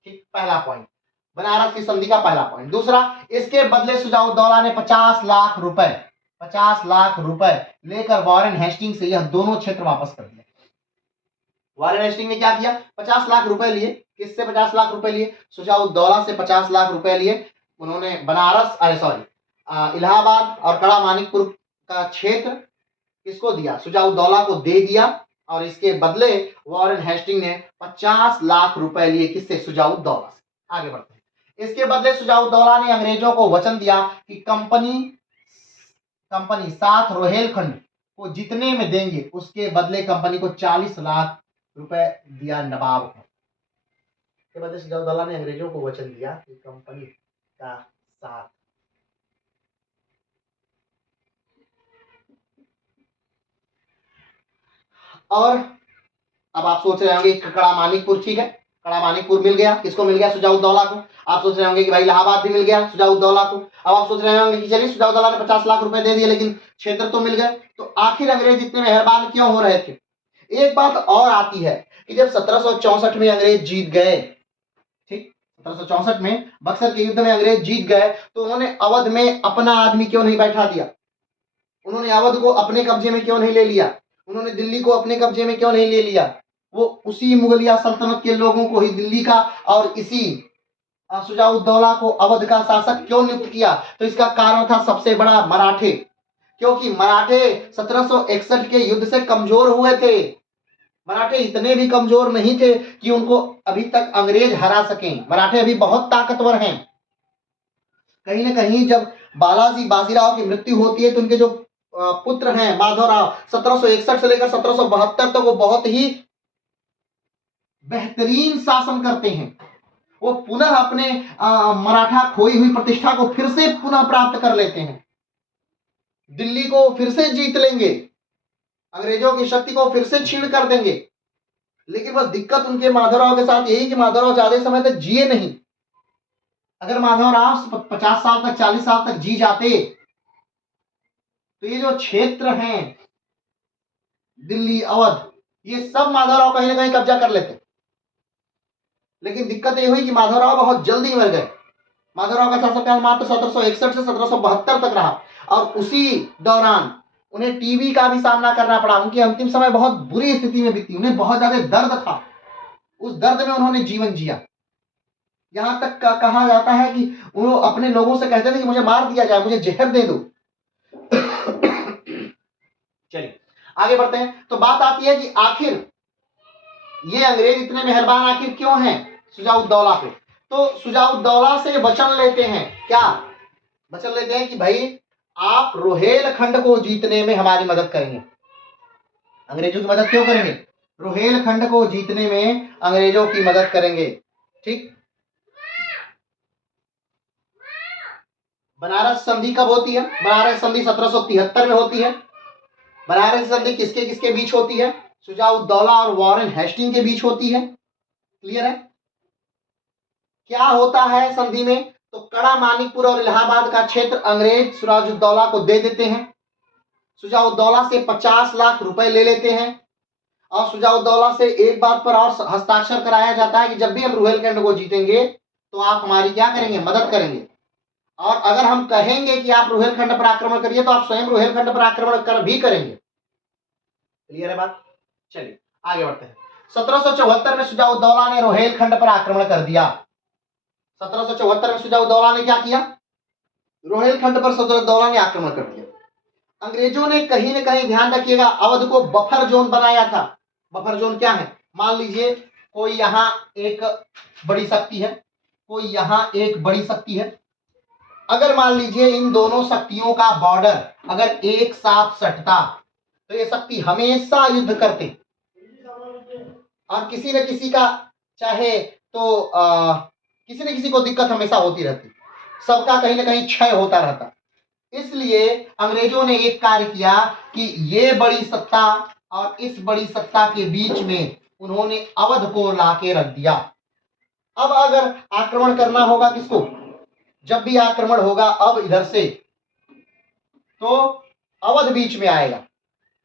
ठीक, पहला पॉइंट, बनारस की संधि का पहला पॉइंट। दूसरा, इसके बदले सुजाउद्दौला ने 50 लाख रुपए लेकर वॉरेन हेस्टिंग से यह दोनों क्षेत्र वापस कर दिया। वॉरेन हेस्टिंग ने क्या किया? 50 लाख रुपए लिए। किससे 50 लाख रुपए लिए? सुजाउद्दौला से 50 लाख रुपए लिए। उन्होंने बनारस, अरे सॉरी, इलाहाबाद और कड़ा मानिकपुर का क्षेत्र किसको दिया? सुजाउद्दौला को दे दिया और इसके बदले वॉरेन हेस्टिंग ने 50 लाख रुपए लिए। किससे? सुजाउद्दौला से। आगे बढ़ते हैं। इसके बदले सुजाउद्दौला ने अंग्रेजों को वचन दिया कि कंपनी 7 रोहेलखंड को जितने में देंगे उसके बदले कंपनी को 40 लाख रुपए दिया नवाब को। इसके बदले सुजाउद्दौला ने अंग्रेजों को वचन दिया कि कंपनी का 7, और अब आप सोच रहे होंगे कड़ा मानिकपुर, ठीक है, कड़ा मानिकपुर मिल गया। किसको मिल गया? सुजाउद्दौला को। आप सोच रहे होंगे कि भाई इलाहाबाद भी मिल गया सुजाउद्दौला को। अब आप सोच रहे होंगे कि चलिए सुजाउद्दौला ने 50 लाख रुपए दे दिए लेकिन क्षेत्र तो मिल गए, तो आखिर अंग्रेज इतने मेहरबान क्यों हो रहे थे? एक बात और आती है कि जब 1764 में अंग्रेज जीत गए, ठीक, 1764 में बक्सर के युद्ध में अंग्रेज जीत गए, तो उन्होंने अवध में अपना आदमी क्यों नहीं बैठा दिया? उन्होंने अवध को अपने कब्जे में क्यों नहीं ले लिया? उन्होंने दिल्ली को अपने कब्जे में क्यों नहीं ले लिया? वो उसी मुगलिया सल्तनत के लोगों को ही दिल्ली का और इसी सुजाउद्दौला को अवध का शासक क्यों नियुक्त किया? तो इसका कारण था सबसे बड़ा मराठे, क्योंकि मराठे 1761 के युद्ध से कमजोर हुए थे। मराठे इतने भी कमजोर नहीं थे कि उनको अभी तक अंग्रेज हरा सकें। मराठे अभी बहुत ताकतवर हैं। कहीं ना कहीं जब बालाजी बाजीराव की मृत्यु होती है तो उनके जो पुत्र हैं माधवराव, 1761 से लेकर 1772 तक वो बहुत ही बेहतरीन शासन करते हैं। वो पुनः अपने मराठा खोई हुई प्रतिष्ठा को फिर से पुनः प्राप्त कर लेते हैं। दिल्ली को फिर से जीत लेंगे, अंग्रेजों की शक्ति को फिर से छीन कर देंगे। लेकिन बस दिक्कत उनके माधवराव के साथ यही कि माधवराव ज्यादा समय तक जिए नहीं। अगर माधवराव 50 साल तक, 40 साल तक जी जाते तो ये जो क्षेत्र हैं दिल्ली, अवध, ये सब माधवराव कहीं ना कहीं कब्जा कर लेते। लेकिन दिक्कत ये हुई कि माधवराव बहुत जल्दी मर गए। माधवराव का शासनकाल मात्र 1761 से 1772 तक रहा और उसी दौरान उन्हें टीबी का भी सामना करना पड़ा। उनकी अंतिम समय बहुत बुरी स्थिति में बीती। उन्हें बहुत ज्यादा दर्द था। उस दर्द में उन्होंने जीवन जिया। यहां तक कहा जाता है कि वो अपने लोगों से कहते थे कि मुझे मार दिया जाए, मुझे जहर दे दो। चलिए आगे बढ़ते हैं। तो बात आती है कि आखिर ये अंग्रेज इतने मेहरबान आखिर क्यों हैं सुजाउद्दौला पे? तो सुजाउद्दौला से वचन लेते हैं। क्या वचन लेते हैं? कि भाई आप रोहेलखंड को जीतने में हमारी मदद करेंगे। अंग्रेजों की मदद क्यों करेंगे? रोहेलखंड को जीतने में अंग्रेजों की मदद करेंगे। ठीक, बनारस संधि कब होती है? बनारस संधि 1773 में होती है। बनारस संधि किसके किसके बीच होती है? सुजाउद्दौला और वॉरेन हेस्टिंग के बीच होती है। क्लियर है? क्या होता है संधि में? तो कड़ा मानिकपुर और इलाहाबाद का क्षेत्र अंग्रेज सुजाउद्दौला को दे देते हैं। सुजाउद्दौला से 50 लाख रुपए ले लेते हैं और सुजाउद्दौला से एक बात पर और हस्ताक्षर कराया जाता है कि जब भी हम रोहेलखंड को जीतेंगे तो आप हमारी क्या करेंगे? मदद करेंगे। और अगर हम कहेंगे कि आप रोहेलखंड पर आक्रमण करिए तो आप स्वयं रोहेलखंड पर आक्रमण कर भी करेंगे। क्लियर है बात? चलिए आगे बढ़ते हैं। 1774 में सुजाउद्दौला ने रोहेलखंड पर आक्रमण कर दिया। 1774 में सुजाउद्दौला ने क्या किया? रोहेलखंड पर सुजाउद्दौला ने आक्रमण कर दिया। अंग्रेजों ने कहीं ना कहीं, ध्यान रखिएगा, अवध को बफर जोन बनाया था। बफर जोन क्या है? मान लीजिए कोई यहां एक बड़ी शक्ति है, कोई यहां एक बड़ी शक्ति है। अगर मान लीजिए इन दोनों शक्तियों का बॉर्डर अगर एक साथ सटता तो ये शक्ति हमेशा युद्ध करते और किसी न किसी का चाहे तो किसी न किसी को दिक्कत हमेशा होती रहती, सबका कहीं ना कहीं क्षय होता रहता। इसलिए अंग्रेजों ने एक कार्य किया कि ये बड़ी सत्ता और इस बड़ी सत्ता के बीच में उन्होंने अवध को लाके रख दिया। अब अगर आक्रमण करना होगा किसको, जब भी आक्रमण होगा अब इधर से तो अवध बीच में आएगा,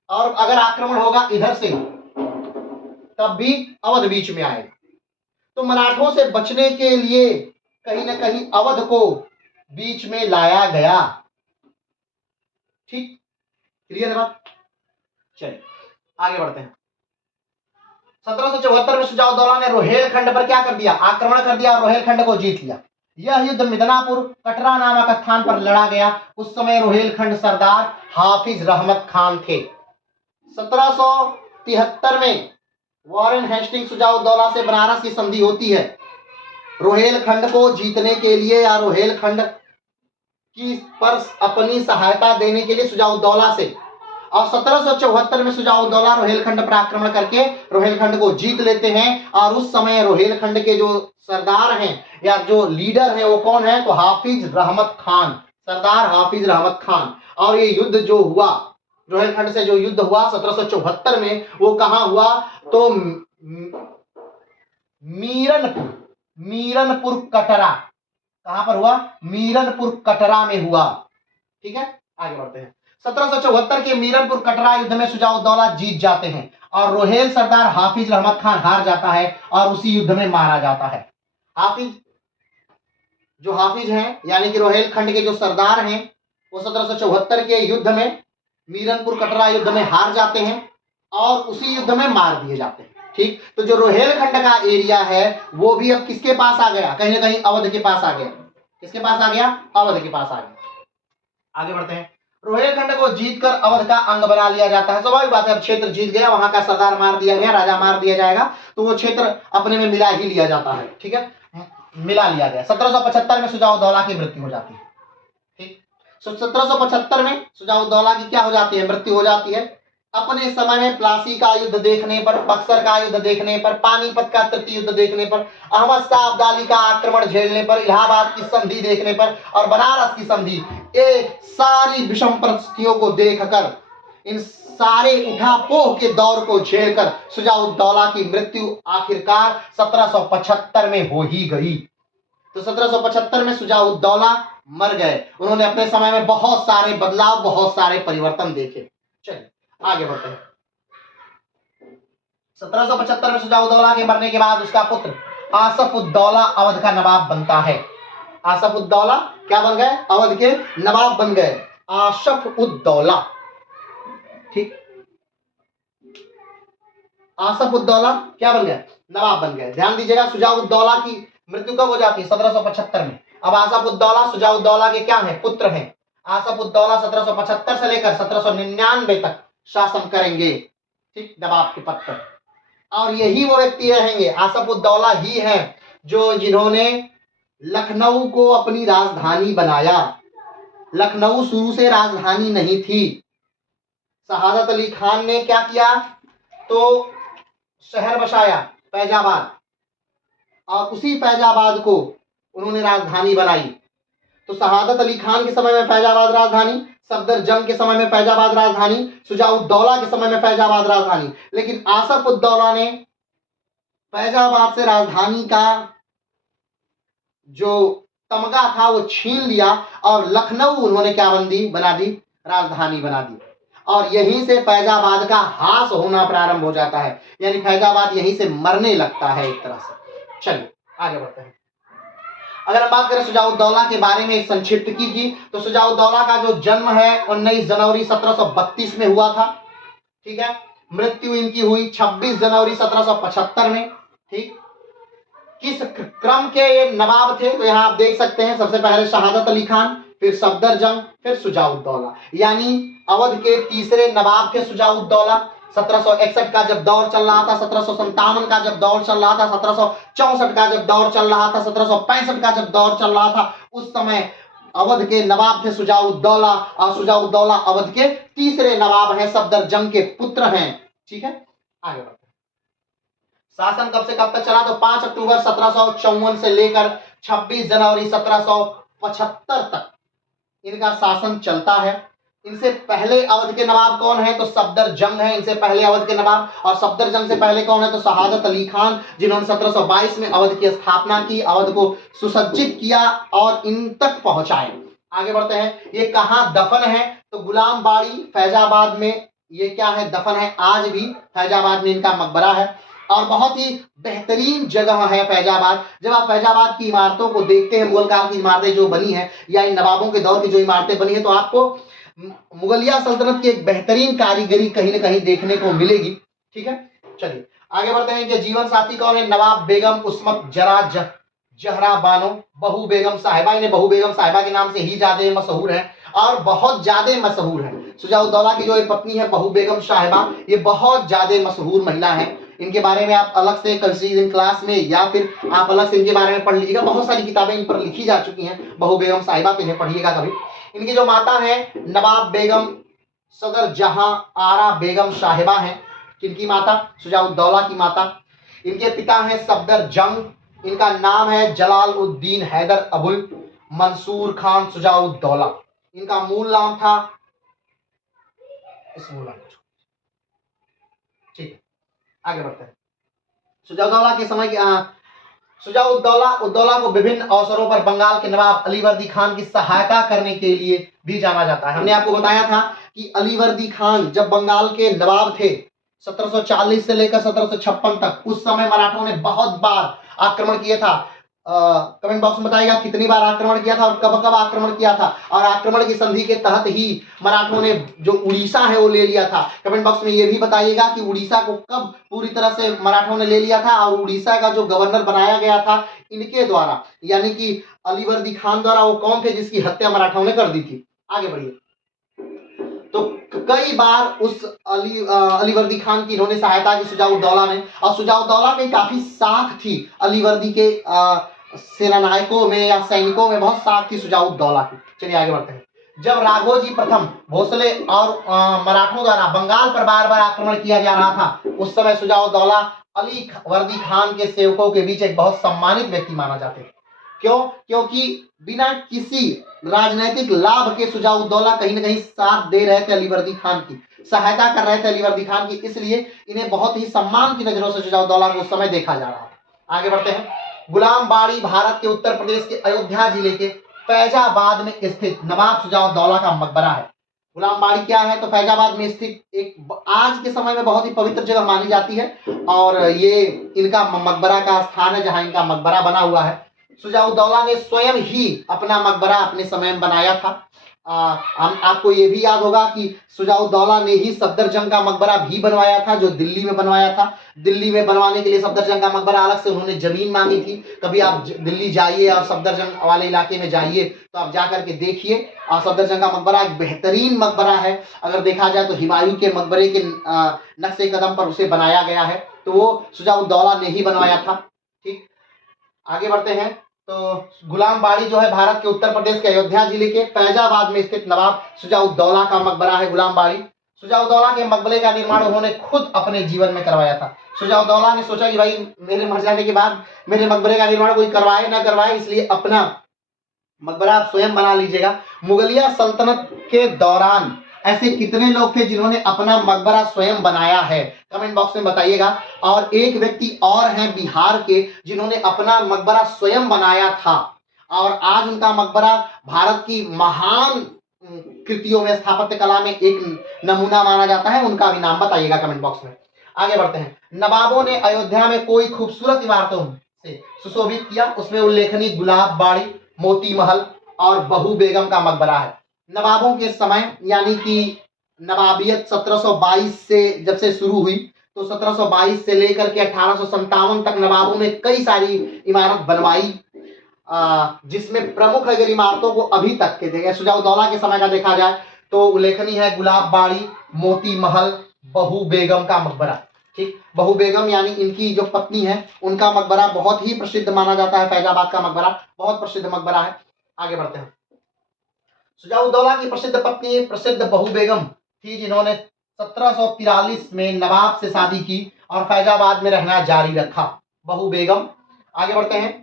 और अगर आक्रमण होगा इधर से तब भी अवध बीच में आएगा। तो मराठों से बचने के लिए कहीं ना कहीं अवध को बीच में लाया गया। ठीक, क्लियर है बात? चलिए आगे बढ़ते हैं। 1774 में सुजाउद्दौला ने रोहेलखंड पर क्या कर दिया, आक्रमण कर दिया और रोहेलखंड को जीत लिया। यह युद्ध मिदनापुर कटरा नामक स्थान पर लड़ा गया। उस समय रोहेलखंड सरदार हाफिज रहमत खान थे। 1773 में वॉरेन हेस्टिंग सुजाउद्दौला से बनारस की संधि होती है रोहेलखंड को जीतने के लिए या रोहेलखंड की पर अपनी सहायता देने के लिए सुजाउद्दौला से, और 1774 में सुजाउद्दौला रोहेलखंड पर आक्रमण करके रोहेलखंड को जीत लेते हैं। और उस समय रोहेलखंड के जो सरदार हैं या जो लीडर हैं वो कौन है, तो हाफिज रहमत खान, सरदार हाफिज रहमत खान। और ये युद्ध जो हुआ रोहेलखंड से, जो युद्ध हुआ 1774 में, वो कहां हुआ, तो मीरनपुर कटरा, कहां पर हुआ, मीरनपुर कटरा में हुआ। ठीक है, आगे बढ़ते हैं। 1774 के मीरनपुर कटरा युद्ध में सुजाउद्दौला जीत जाते हैं और रोहेल सरदार हाफिज रहमत खान हार जाता है और उसी युद्ध में मारा जाता है। हाफिज हैं यानी कि रोहेलखंड के जो सरदार हैं वो 1774 के युद्ध में, मीरनपुर कटरा युद्ध में हार जाते हैं और उसी युद्ध में मार दिए जाते हैं। ठीक, तो जो रोहेलखंड का एरिया है वो भी अब किसके पास आ गया, कहीं ना कहीं अवध के पास आ गया। किसके पास आ गया, अवध के पास आ गया। आगे बढ़ते हैं। रोहेलखंड को जीतकर अवध का अंग बना लिया जाता है। स्वाभाविक बात है, अब क्षेत्र जीत गया, वहां का सरदार मार दिया गया, राजा मार दिया जाएगा, तो वो क्षेत्र अपने में मिला ही लिया जाता है। ठीक है, मिला लिया गया। 1775 में सुजाउद्दौला की मृत्यु हो जाती है। ठीक, 1775 में सुजाउद्दौला की क्या हो जाती है, मृत्यु हो जाती है। अपने समय में प्लासी का युद्ध देखने पर, बक्सर का युद्ध देखने पर, पानीपत का तृतीय युद्ध देखने पर, अहमद शाह अब्दाली का आक्रमण झेलने पर, इलाहाबाद की संधि देखने पर और बनारस की संधि, एक सारी विषम परिस्थितियों को देखकर, इन सारे उठापोह के दौर को झेलकर सुजाउद्दौला की मृत्यु आखिरकार 1775 में हो ही गई। तो 1775 में सुजाउद्दौला मर गए। उन्होंने अपने समय में बहुत सारे बदलाव, बहुत सारे परिवर्तन देखे। चलिए आगे बढ़ते हैं। 1775 में सुजाउद्दौला के मरने के बाद उसका पुत्र आसफ-उद-दौला अवध का नवाब बनता है। आसफ-उद-दौला क्या बन गए, अवध के नवाब बन गए, आसफ-उद-दौला। ठीक, आसफ-उद-दौला क्या बन गए, नवाब बन गए। ध्यान दीजिएगा, सुजाउद्दौला की मृत्यु कब हो जाती है, 1775 में। अब आसफ-उद-दौला सुजाउद्दौला के क्या हैं, पुत्र हैं। आसफ-उद-दौला 1775 से लेकर 1799 तक शासन करेंगे, ठीक, नवाब के पद पर। और यही वो व्यक्ति रहेंगे, आसफ-उद-दौला ही हैं जिन्होंने लखनऊ को अपनी राजधानी बनाया। लखनऊ शुरू से राजधानी नहीं थी। शहादत अली खान ने क्या किया, तो शहर बसाया फैजाबाद, और उसी फैजाबाद को उन्होंने राजधानी बनाई। तो शहादत अली खान के समय में फैजाबाद राजधानी, सफदरजंग के समय में फैजाबाद राजधानी, सुजाउद्दौला के समय में फैजाबाद राजधानी। लेकिन आसफ-उद-दौला ने फैजाबाद से राजधानी का जो तमगा था वो छीन लिया और लखनऊ उन्होंने क्या बना दी, राजधानी बना दी। और यहीं से फैजाबाद का ह्रास होना प्रारंभ हो जाता है, यानी फैजाबाद यहीं से मरने लगता है एक तरह से। चलिए आगे बढ़ते हैं। अगर हम बात करें सुजाउद्दौला के बारे में एक संक्षिप्त की तो सुजाउद्दौला का जो जन्म है 19 जनवरी 1732 में हुआ था। ठीक है, मृत्यु इनकी हुई 26 जनवरी 1775 में। ठीक, किस क्रम के ये नवाब थे, तो यहाँ आप देख सकते हैं, सबसे पहले शहादत अली खान, फिर सफदरजंग, फिर सुजाउद्दौला, यानी अवध के तीसरे नवाब थे सुजाउद्दौला। 1761 का जब दौर चल रहा था, 1757 का जब दौर चल रहा था, 1764 का जब दौर चल रहा था, 1765 का जब दौर चल रहा था, उस समय अवध के नवाब थे शुजाउद्दौला, और शुजाउद्दौला अवध के तीसरे नवाब हैं, सफदर जंग के पुत्र हैं। ठीक है, आगे बढ़ते हैं। शासन कब से कब तक चला? तो 5 अक्टूबर 1754 से लेकर 26 जनवरी 1775 तक इनका शासन चलता है। इनसे पहले अवध के नवाब कौन है? तो सफदर जंग है इनसे पहले अवध के नवाब। और सफदर जंग से पहले कौन है? तो शहादत अली खान, जिन्होंने 1722 में अवध की स्थापना की, अवध को सुसज्जित किया और इन तक पहुंचाए। आगे बढ़ते हैं। ये कहाँ दफन है? तो गुलाम बाड़ी फैजाबाद में ये क्या है? दफन है। आज भी फैजाबाद में इनका मकबरा है और बहुत ही बेहतरीन जगह है फैजाबाद। जब आप फैजाबाद की इमारतों को देखते हैं, मुगल काल की इमारतें जो बनी है या इन नवाबों के दौर की जो इमारतें बनी है, तो आपको मुगलिया सल्तनत की एक बेहतरीन कारीगरी कहीं ना कहीं देखने को मिलेगी। ठीक है, चलिए आगे बढ़ते हैं। इनके जीवन साथी कौन है? नवाब बेगम उस्मत जहरा बानो, बहू बेगम साहिबा। इन्हें बहू बेगम साहिबा के नाम से ही ज्यादा मशहूर है और बहुत ज्यादा मशहूर है। शुजाउद्दौला की जो एक पत्नी है बहू बेगम साहिबा, ये बहुत ज्यादा मशहूर महिला है। इनके बारे में आप अलग से कंसीजन क्लास में या फिर आप अलग से इनके बारे में पढ़ लीजिएगा। बहुत सारी किताबें इन पर लिखी जा चुकी हैं बहू बेगम साहिबा पे, इन्हें पढ़िएगा कभी। इनकी जो माता है नवाब बेगम सदर जहां आरा बेगम साहिबा है। किनकी माता? शुजाउद्दौला की माता। इनके पिता हैं सफदर जंग, इनका नाम है जलाल उद्दीन हैदर अबुल मंसूर खान शुजाउद्दौला। इनका मूल नाम था ठीक है, आगे बढ़ते हैं। शुजाउद्दौला के समय शुजाउद्दौला को विभिन्न अवसरों पर बंगाल के नवाब अलीवर्दी खान की सहायता करने के लिए भी जाना जाता है। हमने आपको बताया था कि अलीवर्दी खान जब बंगाल के नवाब थे 1740 से लेकर 1756 तक, उस समय मराठों ने बहुत बार आक्रमण किया था। कमेंट बॉक्स में बताइएगा कितनी बार आक्रमण किया था और कब कब आक्रमण किया था। और आक्रमण की संधि के तहत ही मराठों ने जो उड़ीसा है वो ले लिया था। कमेंट बॉक्स में ये भी बताइएगा कि उड़ीसा को कब पूरी तरह से मराठों ने ले लिया था और उड़ीसा का जो गवर्नर बनाया गया था इनके द्वारा, यानी कि अलीवर्दी खान द्वारा, वो कौन थे जिसकी हत्या मराठों ने कर दी थी। आगे बढ़िए। तो कई बार उस अलीवर्दी खान की इन्होंने सहायता की शुजाउद्दौला ने, और शुजाउद्दौला की काफी साख थी अलीवर्दी के सेनानायकों में या सैनिकों में, बहुत साख थी शुजाउद्दौला की। चलिए आगे बढ़ते हैं। जब राघोजी प्रथम भोसले और मराठों द्वारा बंगाल पर बार बार आक्रमण किया जा रहा था, उस समय शुजाउद्दौला अली वर्दी खान के सेवकों के बीच एक बहुत सम्मानित व्यक्ति माना जाते थे। क्यों? क्योंकि बिना किसी राजनीतिक लाभ के शुजाउद्दौला कहीं ना कहीं साथ दे रहे थे अलीवर्दी खान की, सहायता कर रहे थे अलीवर्दी खान की, इसलिए इन्हें बहुत ही सम्मान की नजरों से शुजाउद्दौला को उस समय देखा जा रहा था। आगे बढ़ते हैं। गुलाम बाड़ी भारत के उत्तर प्रदेश के अयोध्या जिले के फैजाबाद में स्थित नवाब शुजाउद्दौला का मकबरा है। गुलाम बाड़ी क्या है? तो फैजाबाद में स्थित एक आज के समय में बहुत ही पवित्र जगह मानी जाती है और ये इनका मकबरा का स्थान है जहां इनका मकबरा बना हुआ है। शुजाउद्दौला ने स्वयं ही अपना मकबरा अपने समय में बनाया था। आपको ये भी याद होगा कि शुजाउद्दौला ने ही सफदर जंग का मकबरा भी बनवाया था, जो दिल्ली में बनवाया था। दिल्ली में बनवाने के लिए सफदर जंग का मकबरा अलग से उन्होंने जमीन मांगी थी। कभी आप दिल्ली जाइए और सफदर जंग वाले इलाके में जाइए तो आप जाकर के देखिए, और सफदर जंग का मकबरा एक बेहतरीन मकबरा है। अगर देखा जाए तो हुमायूं के मकबरे के नक्शे कदम पर उसे बनाया गया है, तो वो शुजाउद्दौला ने ही बनवाया था। ठीक, आगे बढ़ते हैं। तो गुलाम बाड़ी जो है भारत के उत्तर प्रदेश के अयोध्या जिले के फैजाबाद में स्थित नवाब शुजाउद्दौला का मकबरा है गुलाम बाड़ी। शुजाउद्दौला के मकबरे का निर्माण उन्होंने खुद अपने जीवन में करवाया था। शुजाउद्दौला ने सोचा कि भाई मेरे मर जाने के बाद मेरे मकबरे का निर्माण कोई करवाए ना करवाए, इसलिए अपना मकबरा आप स्वयं बना लीजिएगा। मुगलिया सल्तनत के दौरान ऐसे कितने लोग थे जिन्होंने अपना मकबरा स्वयं बनाया है? कमेंट बॉक्स में बताइएगा। और एक व्यक्ति और हैं बिहार के जिन्होंने अपना मकबरा स्वयं बनाया था और आज उनका मकबरा भारत की महान कृतियों में, स्थापत्य कला में एक नमूना माना जाता है। उनका भी नाम बताइएगा कमेंट बॉक्स में। आगे बढ़ते हैं। नवाबों ने अयोध्या में कोई खूबसूरत इमारतों से सुशोभित किया, उसमें उल्लेखनीय गुलाब बाड़ी, मोती महल और बहू बेगम का मकबरा है। नवाबों के समय यानी कि नवाबियत 1722 से जब से शुरू हुई, तो 1722 से लेकर के 1857 तक नवाबों ने कई सारी इमारत बनवाई, जिसमें प्रमुख अगर इमारतों को अभी तक के देखें शुजाउद्दौला के समय का देखा जाए तो उल्लेखनीय है गुलाब बाड़ी, मोती महल, बहू बेगम का मकबरा। ठीक, बहू बेगम यानी इनकी जो पत्नी है उनका मकबरा बहुत ही प्रसिद्ध माना जाता है। फैजाबाद का मकबरा बहुत प्रसिद्ध मकबरा है। आगे बढ़ते हैं। सुजाउद्दौला की प्रसिद्ध पत्नी प्रसिद्ध बहू बेगम थी, जिन्होंने 1743 में नवाब से शादी की और फैजाबाद में रहना जारी रखा। बहू बेगम। आगे बढ़ते हैं।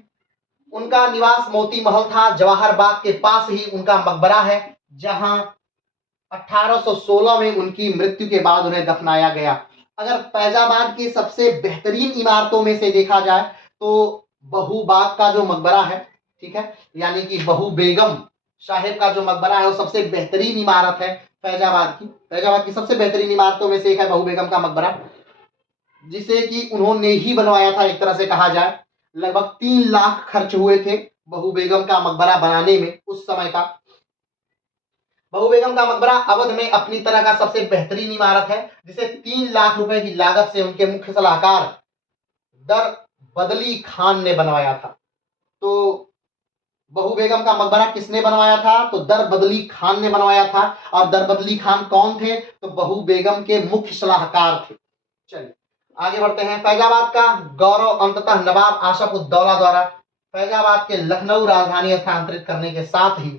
उनका निवास मोती महल था। जवाहर बाग के पास ही उनका मकबरा है, जहां 1816 में उनकी मृत्यु के बाद उन्हें दफनाया गया। अगर फैजाबाद की सबसे बेहतरीन इमारतों में से देखा जाए तो बहू बाग का जो मकबरा है, ठीक है, यानी कि बहू बेगम साहिब का जो मकबरा है वो सबसे बेहतरीन इमारत है फैजाबाद की। फैजाबाद की सबसे बेहतरीन इमारतों में से एक है बहू बेगम का मकबरा, जिसे कि उन्होंने ही बनवाया था। एक तरह से कहा जाए लगभग 3 लाख खर्च हुए थे बहू बेगम का मकबरा बनाने में उस समय का। बहू बेगम का मकबरा अवध में अपनी तरह का सबसे बेहतरीन इमारत है, जिसे 3 लाख रुपए की लागत से उनके मुख्य सलाहकार दर बदली खान ने बनवाया था। तो बहू बेगम का मकबरा किसने बनवाया था? तो दर बदली खान ने बनवाया था। और दर बदली खान कौन थे? तो बहू बेगम के मुख्य सलाहकार थे। चलिए आगे बढ़ते हैं। फैजाबाद का गौरव अंततः नवाब आसफ उद्दौला द्वारा फैजाबाद के लखनऊ राजधानी स्थानांतरित करने के साथ ही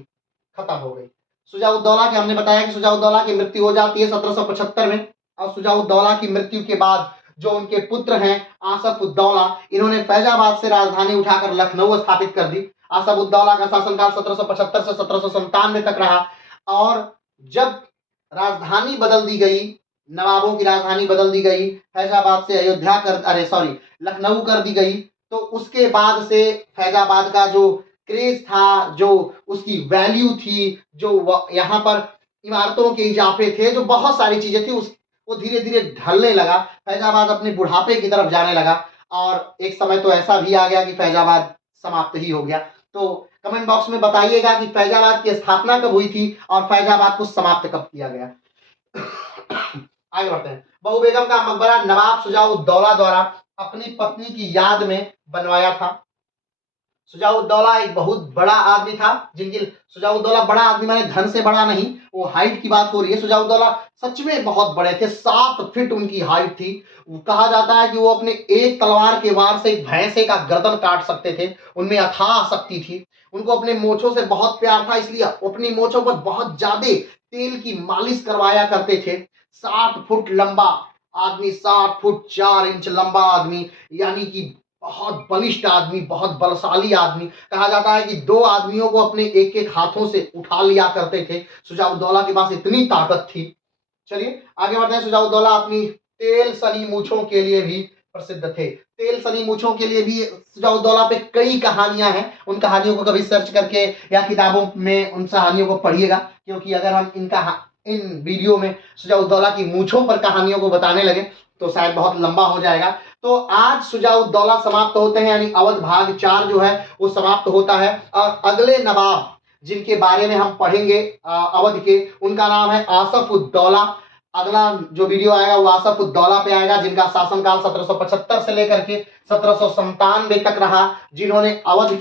खत्म हो गई। सुजाउद्दौला के हमने बताया कि सुजाउद्दौला की मृत्यु हो जाती है 1775 में। और सुजाउद्दौला की मृत्यु के बाद जो उनके पुत्र हैं आसफ उद्दौला, इन्होंने फैजाबाद से राजधानी उठाकर लखनऊ स्थापित कर दी। आसफ उद्दौला का शासनकाल 1775 से 1797 तक रहा। और जब राजधानी बदल दी गई, नवाबों की राजधानी बदल दी गई, फैजाबाद से अयोध्या कर अरे सॉरी लखनऊ कर दी गई, तो उसके बाद से फैजाबाद का जो क्रेज था, जो उसकी वैल्यू थी, जो यहाँ पर इमारतों के इजाफे थे, जो बहुत सारी चीजें थी, उस वो धीरे धीरे ढलने लगा। फैजाबाद अपने बुढ़ापे की तरफ जाने लगा और एक समय तो ऐसा भी आ गया कि फैजाबाद समाप्त ही हो गया। तो कमेंट बॉक्स में बताइएगा कि फैजाबाद की स्थापना कब हुई थी और फैजाबाद को समाप्त कब किया गया। आगे बढ़ते हैं। बहू बेगम का मकबरा नवाब सुजाउद्दौला द्वारा अपनी पत्नी की याद में बनवाया था। सुजाउद्दौला एक बहुत बड़ा आदमी था, जिनकी सुजाउद्दौला बड़ा आदमी माने धन से बड़ा नहीं, वो हाइट की बात हो रही है। सुजाउद्दौला सच में बहुत बड़े थे, 7 फीट उनकी हाइट थी। कहा जाता है कि वो अपने एक तलवार के वार से एक भैंसे का गर्दन काट सकते थे, उनमें अथाह शक्ति थी। उनको अपने मोछों से बहुत प्यार था, इसलिए अपनी मोछों पर बहुत ज्यादा तेल की मालिश करवाया करते थे। 7 फुट लंबा आदमी, 7 फुट 4 इंच लंबा आदमी, यानी कि बहुत बलिष्ठ आदमी, बहुत बलशाली आदमी। कहा जाता है कि 2 आदमियों को अपने एक एक हाथों से उठा लिया करते थे। सुजाउद्दौला के पास इतनी ताकत थी। चलिए आगे बढ़ते हैं। सुजाउद्दौला अपनी तेल सनी मूछों के लिए भी प्रसिद्ध थे। तेल सनी मूछों के लिए भी सुजाउद्दौला पे कई कहानियां हैं। उन कहानियों को कभी सर्च करके या किताबों में उन कहानियों को पढ़िएगा, क्योंकि अगर हम इन वीडियो में सुजाउद्दौला की मूछों पर कहानियों को बताने लगे तो शायद बहुत लंबा हो जाएगा। तो आज सुजाउद्दौला समाप्त होते हैं, यानी अवध भाग 4 जो है वो समाप्त होता है। और अगले नवाब जिनके बारे में हम पढ़ेंगे अवध के, उनका नाम है आसफ उद्दौला। अगला जो वीडियो आएगा वो आसफ उद्दौला पे आएगा, जिनका शासनकाल 1775 से लेकर के 1797 तक रहा, जिन्होंने अवध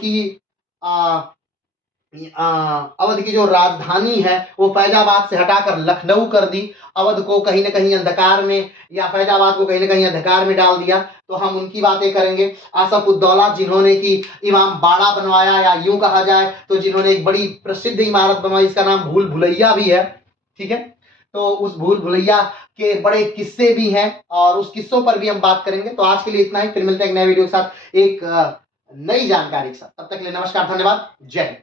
की जो राजधानी है वो फैजाबाद से हटाकर लखनऊ कर दी। अवध को कहीं ना कहीं अंधकार में, या फैजाबाद को कहीं ना कहीं अंधकार में डाल दिया। तो हम उनकी बातें करेंगे। आसफ उद्दौला जिन्होंने कि इमाम बाड़ा बनवाया, या यूं कहा जाए तो जिन्होंने एक बड़ी प्रसिद्ध इमारत बनवाई, इसका नाम भूल भुलैया भी है। ठीक है, तो उस भूल भुलैया के बड़े किस्से भी हैं और उस किस्सों पर भी हम बात करेंगे। तो आज के लिए इतना ही, फिर मिलते हैं एक नए वीडियो के साथ, एक नई जानकारी के साथ। तब तक के लिए नमस्कार, धन्यवाद, जय हिंद।